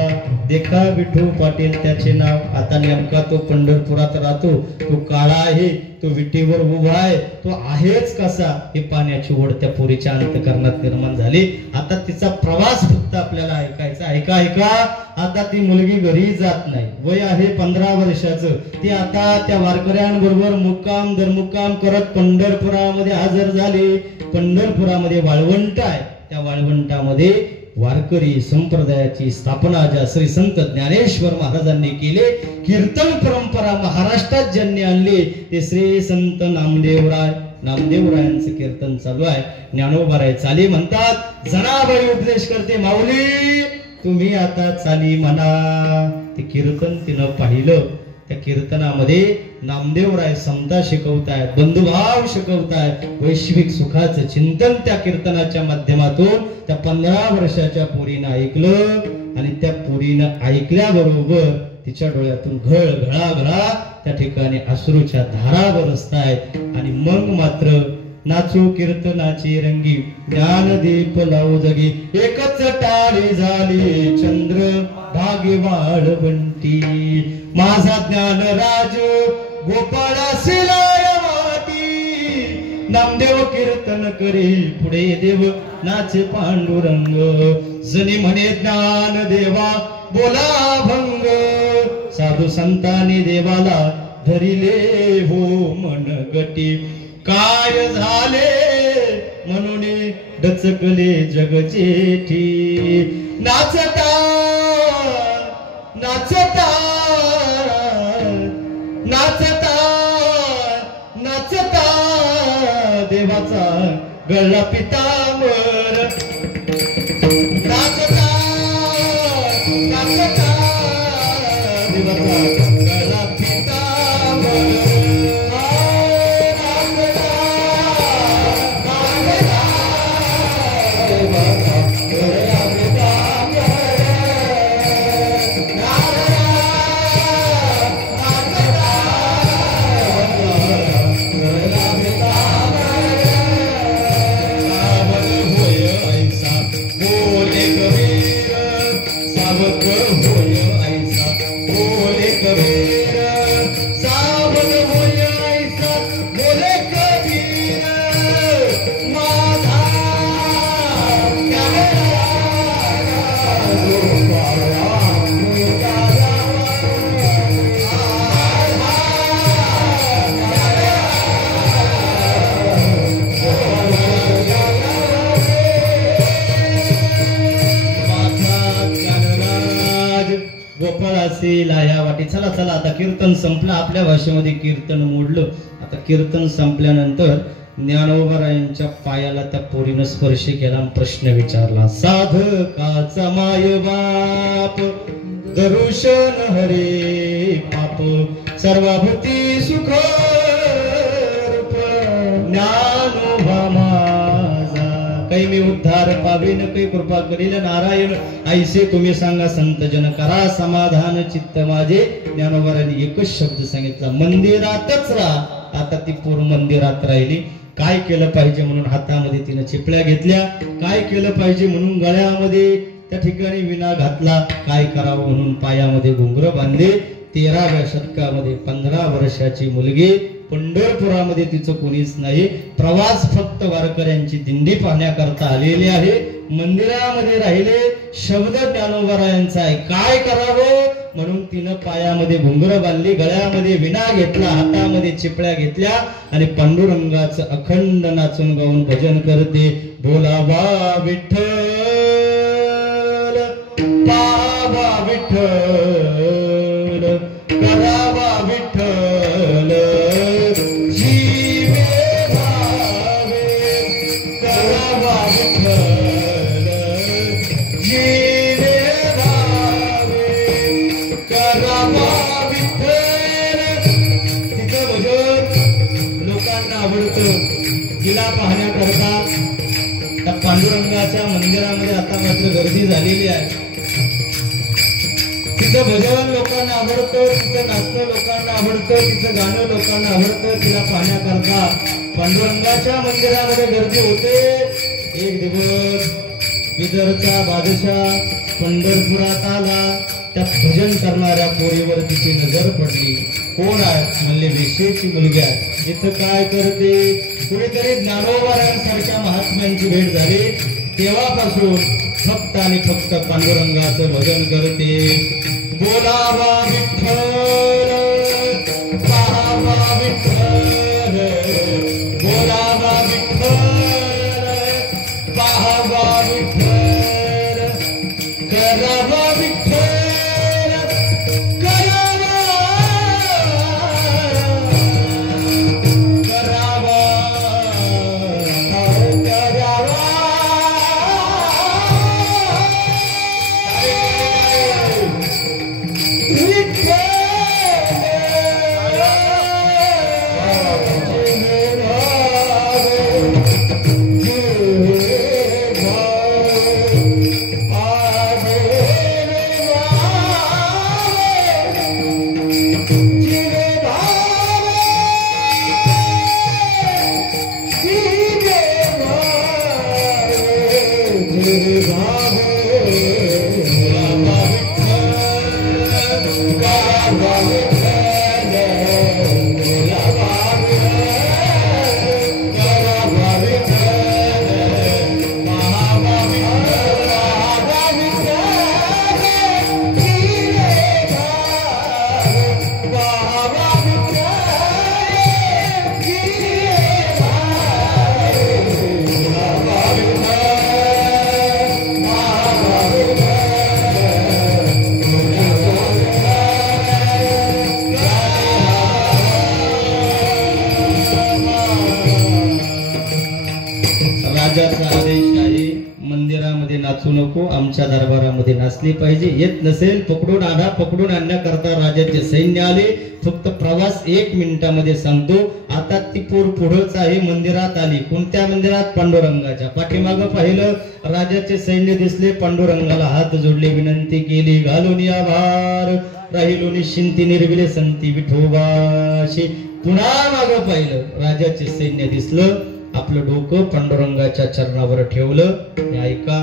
देखा विठू पाटील त्याचे नाव. आता नेमका तो पंढरपुरात राहतो, तो काळा आहे, तो विटेवर उभा आहे, तो आहेच कसा हे पाण्याची ओढ त्या पोरीच्या अंतःकरणात निर्माण झाली. आता तिचा प्रवास फक्त आपल्याला ऐकायचा. ऐका ऐका, आता ती मुलगी घरी जात नाही. वय आहे 15 वर्षाचं. ती आता त्या वारकऱ्यांबरोबर मुक्काम दरमुक्काम करत पंढरपुरामध्ये हजर झाली. पंढरपुरामध्ये वाळवंट आहे. त्या वाळवंटामध्ये वारकरी संप्रदायाची स्थापना ज्या श्री संत ज्ञानेश्वर महाराजांनी केले, कीर्तन परंपरा महाराष्ट्रात ज्यांनी आणली ते श्री संत नामदेवराय. नामदेवरायांचं कीर्तन चालू आहे. ज्ञानोबाराय चाली म्हणतात, जनाबाई उपदेश करते, माऊली तुम्ही आता चाली म्हणा. ते कीर्तन तिनं पाहिलं. त्या कीर्तनामध्ये नामदेवराय समता शिकवतायत, बंधुभाव शिकवतायत, वैश्विक सुखाचं चिंतन त्या कीर्तनाच्या माध्यमातून त्या 15 वर्षाच्या पोरीनं ऐकलं. आणि त्या पोरीनं ऐकल्याबरोबर तिच्या डोळ्यातून घळा त्या ठिकाणी अश्रूच्या धारा बरसतायत. आणि मग मात्र नाचू कीर्तनाची रंगी, ज्ञानदीप लावू जगी, एकच टाळी झाली चंद्र भागी वाळवंटी, माझा ज्ञान राज गोपाळासी वाटी, नामदेव कीर्तन करी पुढे देव नाचे पांडुरंग, जनी म्हणे ज्ञान देवा बोला भंग, साधू संतांनी देवाला धरिले हो मन गटी, काय झाले म्हणून डचकले जग जेठी नाचता नाचता नाचता नाचता देवाचा गळा पितांबर नाचता नाचता देवाचा गळा पितांबर लाया वाटी. चला चला आता कीर्तन संपलं. आपल्या भाषेमध्ये कीर्तन मोडलं. आता कीर्तन संपल्यानंतर ज्ञानोबारायांच्या पायाला त्या पोरीनं स्पर्श केला, प्रश्न विचारला. साधकाचा माय बाप दरुशन हरे पाप सर्वाभूती सुख ज्ञानोबा माझा काही मी उद्धार पावेन काही कृपा करील नारायण ऐसे तुम्ही सांगा संत जन करा समाधान चित्त माझे. ज्ञानोबारांनी एकच शब्द सांगितला, मंदिरातच राहा. आता ती पोर मंदिरात राहिली. काय केलं पाहिजे म्हणून हातामध्ये तिनं चिपळ्या घेतल्या. काय केलं पाहिजे म्हणून गळ्यामध्ये त्या ठिकाणी विना घातला. काय करावं म्हणून पायामध्ये घुंगर बांधले. 13व्या शतकामध्ये 15 वर्षाची मुलगी पंढरपुरामध्ये तिचं कोणीच नाही. प्रवास फक्त वारकऱ्यांची दिंडी पाहण्याकरता आलेली आहे. मंदिरामध्ये राहिले. शब्द ज्ञानोबारायांचा आहे. काय करावं म्हणून तिनं पायामध्ये घुंगर बांधली, गळ्यामध्ये विना घेतला, हातामध्ये चिपळ्या घेतल्या आणि पांडुरंगाचं अखंड नाचून गाऊन भजन करते. बोलावा विठ्ठल पावा विठ्ठल करावा विठ्ठल जीवे भावे करावा विठ्ठल जीवे भावे करावा विठ्ठल. तिचं भजन लोकांना आवडतं. तिला पाहण्याकरता त्या पांडुरंगाच्या मंदिरामध्ये आता मात्र गर्दी झालेली आहे. तिचं भजन लोकांना आवडतं, तिचं नाचणं लोकांना आवडतं, तिचं गाणं लोकांना आवडतं. तिला पाहण्याकरता पांडुरंगाच्या मंदिरामध्ये गर्दी होते. एक दिवस बिदरचा बादशाह पंढरपुरात आला. त्या भजन करणाऱ्या पोरीवर तिची नजर पडली. कोण आहे म्हणले, वेशेची मुलगी आहे. इथं काय करते. कुणीतरी ज्ञानोबारायांसारख्या महात्म्यांची भेट झाली. तेव्हापासून फक्त आणि फक्त पांडुरंगाचं भजन करते. बोलावा विठ्ठल पाहावा विठ्ठल बोलावा विठ्ठल पाहावा विठ्ठल करावा विठ्ठल करावा करावा राजाचा आदेश आहे, मंदिरामध्ये नाचू नको, आमच्या दरबारामध्ये नाचली पाहिजे. येत नसेल पकडून आणा. पकडून आणण्याकरता राजाचे सैन्य आले. फक्त प्रवास 1 मिनिटामध्ये सांगतो. आता ती पोर पुढंच आहे, मंदिरात आली. कोणत्या मंदिरात? पांडुरंगाच्या. पाठीमागं पाहिलं, राजाचे सैन्य दिसले. पांडुरंगाला हात जोडले, विनंती केली, घालून आभार राहिलो निश्चिंती निर्विले संती विठोबाशी. पुन्हा मागं पाहिलं, राजाचे सैन्य दिसलं. आपलं डोकं पांडुरंगाच्या चरणावर ठेवलं. हे ऐका,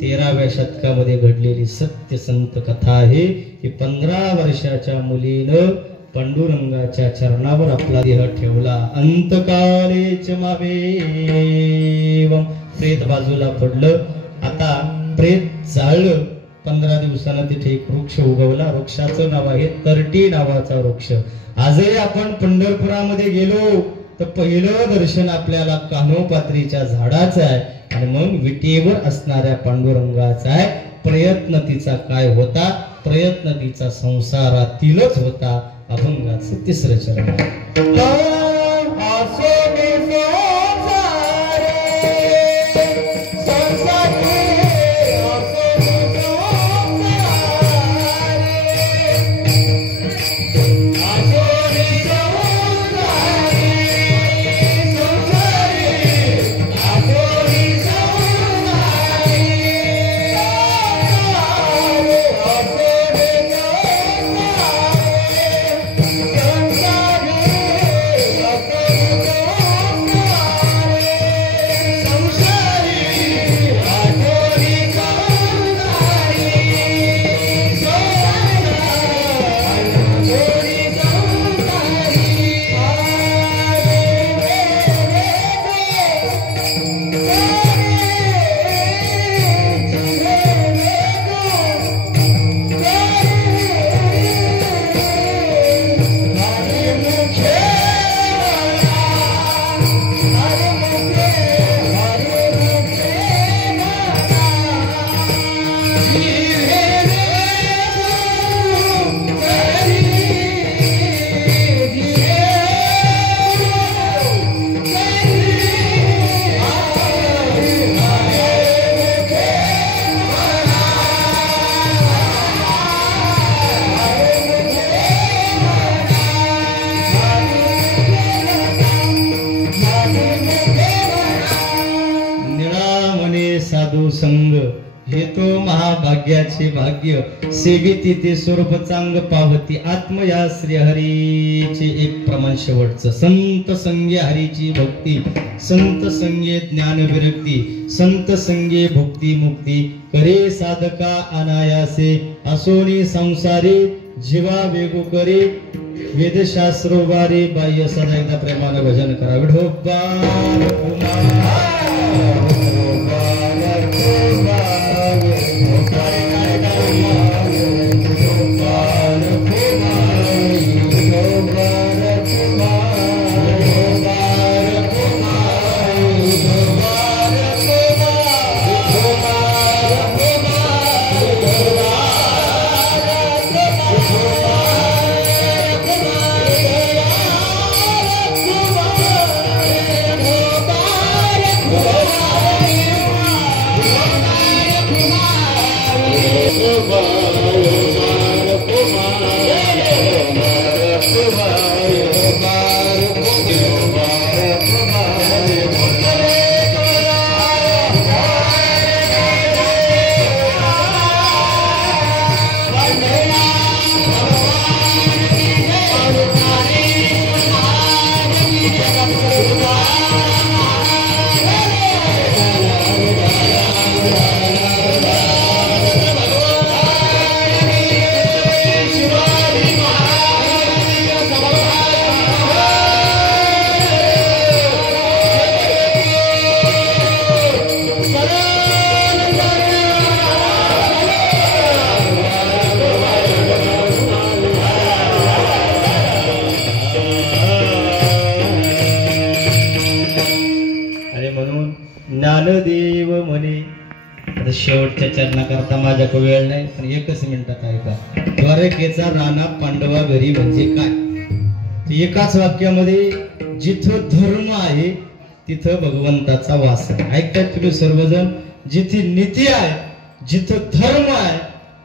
13व्या शतकामध्ये घडलेली सत्य संत कथा आहे. ही 15 वर्षाच्या मुलीनं पांडुरंगाच्या चरणावर आपला देह ठेवला. अंतकालेच मावेवम. प्रेत बाजूला पडलं. आता प्रेत जाळलं. 15 दिवसानं तिथे एक वृक्ष उगवला. वृक्षाचं नाव आहे तरटी नावाचा वृक्ष. आजही आपण पंढरपुरामध्ये गेलो तर पहिलं दर्शन आपल्याला कान्होपात्रीच्या झाडाचं आहे आणि मग विटेवर असणाऱ्या पांडुरंगाचा आहे. प्रयत्न तिचा काय होता? प्रयत्न तिचा संसारातीलच होता. अभंगाचं 3रं चरण. संग हे तो महाभाग्याचे भाग्य. सेविती ते स्वरूप चांग पावती. आत्म या श्री हरीचे एक प्रमाण शेवटचं. संत संगे हरीची भक्ती. संत संगे ज्ञान विरक्ती. संत संगे भुक्ती मुक्ती. करे साधका अनायासे. असोनी संसारी जीवा वेगू करे. वेदशास्त्र वारे बाह्य सदा. एकदा प्रेमानं भजन करा. विठोबा ज्ञानदेव म्हणे. शेवटच्या चरणाकरता माझ्याकडे वेळ नाही, पण 1 मिनिटात ऐका. द्वारकेचा राणा पांडवा घरी म्हणजे काय? एकाच वाक्यामध्ये जिथं धर्म आहे तिथं भगवंताचा वास आहे. ऐकताय तुम्ही सर्वजण? जिथे नीती आहे, जिथं धर्म आहे,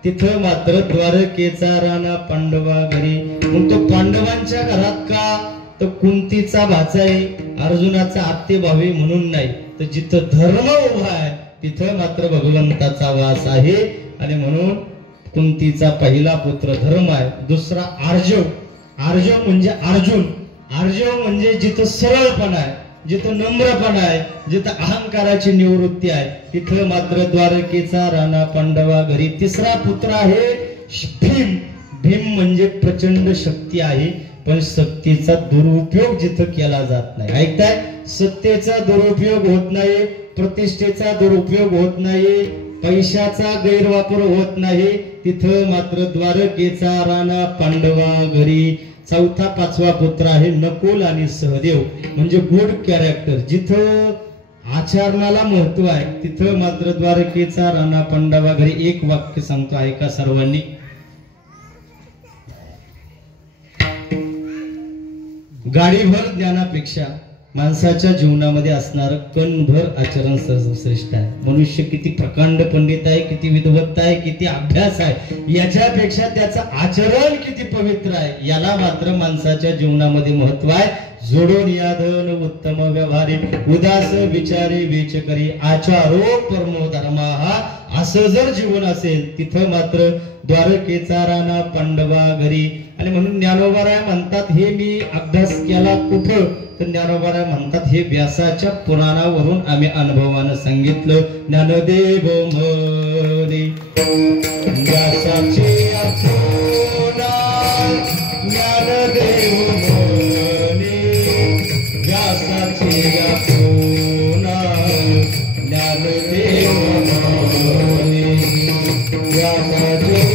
तिथं मात्र द्वारकेचा राणा पांडवा घरी. मग तो पांडवांच्या घरात का? तर कुंतीचा भाचा आहे, अर्जुनाचा आत्ते भावी म्हणून नाही, तर जिथं धर्म उभा आहे तिथं मात्र भगवंताचा वास आहे. आणि म्हणून कुंतीचा पहिला पुत्र धर्म आहे, दुसरा आर्जव. आर्जव म्हणजे अर्जुन. आर्जव म्हणजे जिथं सरळपणा आहे, जिथं नम्रपणा आहे, जिथं अहंकाराची निवृत्ती आहे, तिथं मात्र द्वारकेचा राणा पांडवा घरी. तिसरा पुत्र आहे भीम. भीम म्हणजे प्रचंड शक्ती आहे, पण शक्तीचा दुरुपयोग जिथं केला जात नाही. ऐकताय? सत्तेचा दुरुपयोग होत नाही, प्रतिष्ठेचा दुरुपयोग होत नाही, पैशाचा गैरवापर होत नाही, तिथं मात्र द्वारकेचा राणा पांडवा घरी. चौथा पाचवा पुत्र आहे नकुल आणि सहदेव, म्हणजे गुड कॅरेक्टर. जिथं आचरणाला महत्व आहे तिथं मात्र द्वारकेचा राणा पांडवा घरी. एक वाक्य सांगतो, ऐका सर्वांनी. गाडीभर ज्ञानापेक्षा माणसाच्या जीवनामध्ये असणारं कणभर आचरण सर्वश्रेष्ठ आहे. मनुष्य किती प्रकांड पंडित आहे, किती विद्वत्ता आहे, किती अभ्यास आहे, याच्यापेक्षा त्याचं आचरण किती पवित्र आहे याला मात्र माणसाच्या जीवनामध्ये महत्व आहे. जोडून याधन उत्तम व्यवहारी, उदास विचारी वेच करी, आचारो परमो धर्मा. असं जर जीवन असेल तिथं मात्र द्वारकेचा राणा पांडवा घरी. आणि म्हणून ज्ञानोबाराय म्हणतात, हे मी अभ्यास केला कुठं? तर ज्ञानोबाराय म्हणतात, हे व्यासाच्या पुराणावरून आम्ही अनुभवानं सांगितलं. ज्ञानदेव म्हणे व्यासाचे आठवणा, ज्ञानदेव म्हणे व्यासाचे आठवणा, ज्ञानदेव म्हणे व्यासाचे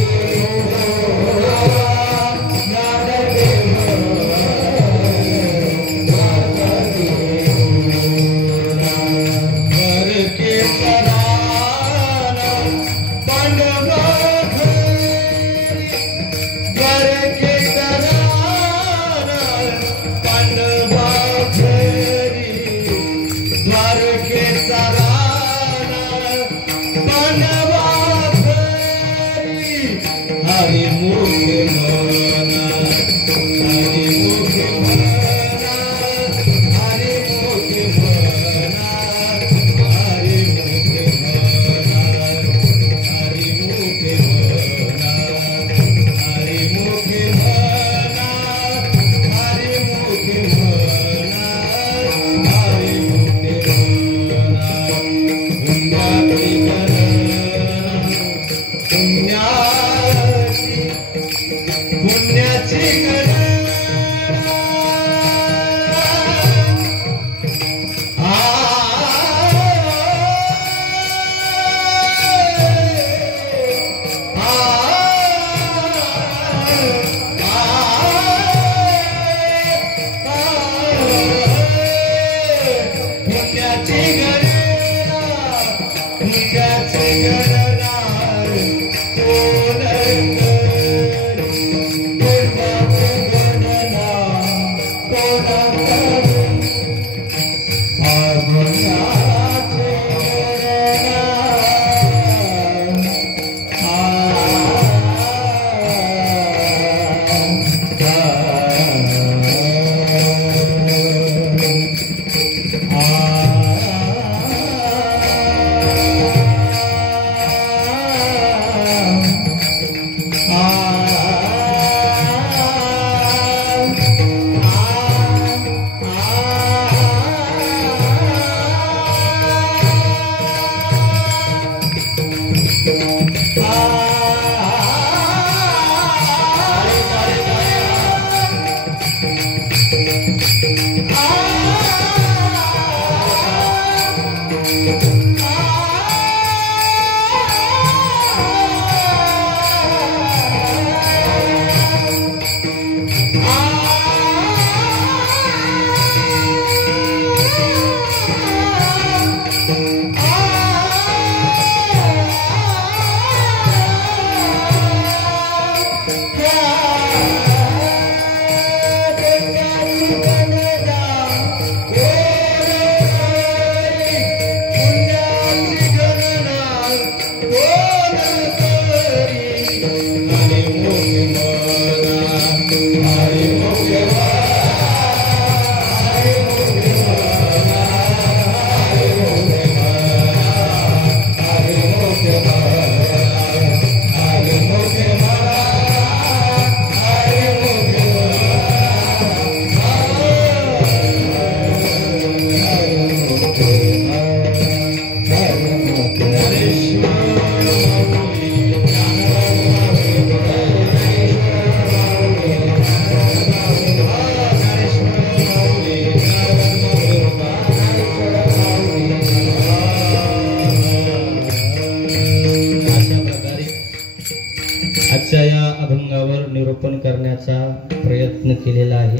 केलेला आहे.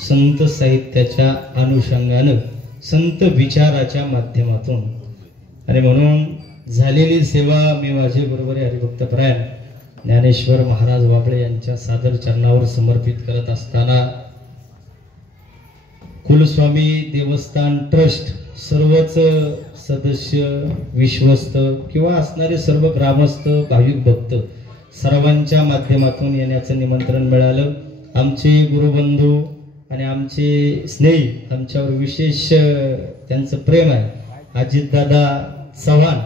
संत साहित्याच्या अनुषंगानं, संत विचाराच्या माध्यमातून. आणि म्हणून झालेली सेवा मी माझे बरोबर हरिभक्तपरायण ज्ञानेश्वर महाराज बाबळे यांच्या सादर चरणावर समर्पित करत असताना कुलस्वामी देवस्थान ट्रस्ट सर्वच सदस्य, विश्वस्त किंवा असणारे सर्व ग्रामस्थ, भाविक भक्त सर्वांच्या माध्यमातून येण्याचं निमंत्रण मिळालं. आमचे गुरुबंधू आणि आमचे स्नेही, आमच्यावर विशेष त्यांचं प्रेम आहे, अजितदादा चव्हाण,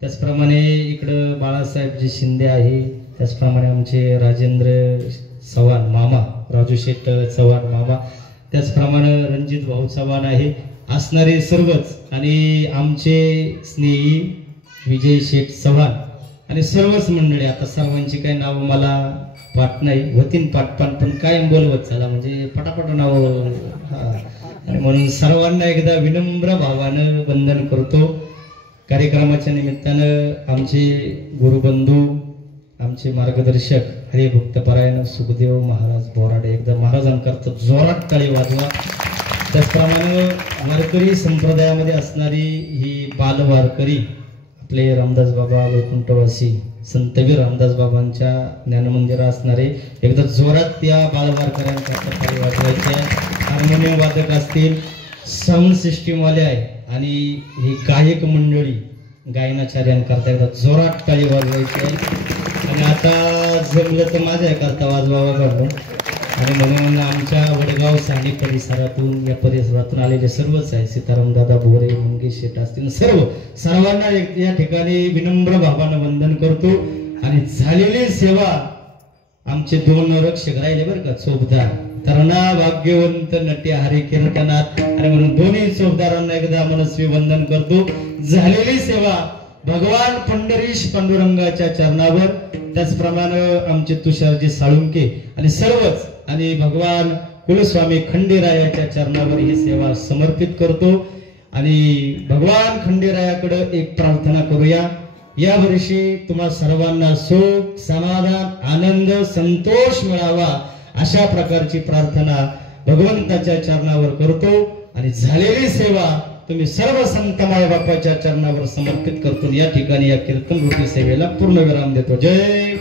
त्याचप्रमाणे इकडं बाळासाहेबजी शिंदे आहे, त्याचप्रमाणे आमचे राजेंद्र चव्हाण मामा, राजू शेठ चव्हाण मामा, त्याचप्रमाणे रणजित भाऊ चव्हाण आहे, असणारे सर्वच. आणि आमचे स्नेही विजय शेठ चव्हाण आणि सर्वच मंडळी. आता सर्वांची काही नावं मला पाठ नाही, होतीन पाठपाठ, पण कायम बोलवत चला म्हणजे पटापट नाव. आणि म्हणून सर्वांना एकदा विनम्र भावानं वंदन करतो. कार्यक्रमाच्या निमित्तानं आमचे गुरुबंधू, आमचे मार्गदर्शक हरिभक्तपरायण सुखदेव महाराज बोराडे, एकदा महाराजांकरता जोरात टाळी वाजवा. त्याचप्रमाणे वारकरी संप्रदायामध्ये असणारी ही बालवारकरी, आपले रामदास बाबा वैकुंठवासी संतवीर रामदास बाबांच्या ज्ञानमंदिरा असणारे, एकदा जोरात त्या बालवारकऱ्यांकरता टाळी वाजवायची आहे. हार्मोनियम वादक असतील, साऊंड सिस्टीम वाले आहे, आणि ही गायक मंडळी गायनाचार्यांकरता एकदा जोरात टाळी वाजवायची आहे. आणि आता जमलं तर माझ्या करता वाजवावा करतो. आणि म्हणून आमच्या वडगाव सांगली परिसरातून, या परिसरातून आलेले सर्वच आहे, सीताराम दादा भोरे, मंगेश शेठ असतील, सर्वांना या ठिकाणी विनम्र भावानं वंदन करतो. आणि झालेली सेवा आमचे 2 रक्षक राहिले बरं का, चोपदार, तरणा भाग्यवंत नट्य हरी कीर्तनात. आणि म्हणून दोन्ही चोपदारांना एकदा मनस्वी वंदन करतो. झालेली सेवा भगवान पंढरीश पांडुरंगाच्या चरणावर, त्याचप्रमाणे आमचे तुषारजी साळुंके आणि सर्वच, आणि भगवान कुलस्वामी खंडेरायाच्या चरणावर ही सेवा समर्पित करतो. आणि भगवान खंडेरायाकडे एक प्रार्थना करूया. या वर्षी तुम्हा सर्वांना सुख, समाधान, आनंद, संतोष मिळावा अशा प्रकारची प्रार्थना भगवंताच्या चरणावर करतो. आणि झालेली सेवा तुम्ही सर्व संतमाय बापाच्या चरणावर समर्पित करतो. या ठिकाणी या कीर्तन रूपी सेवेला पूर्ण विराम देतो. जय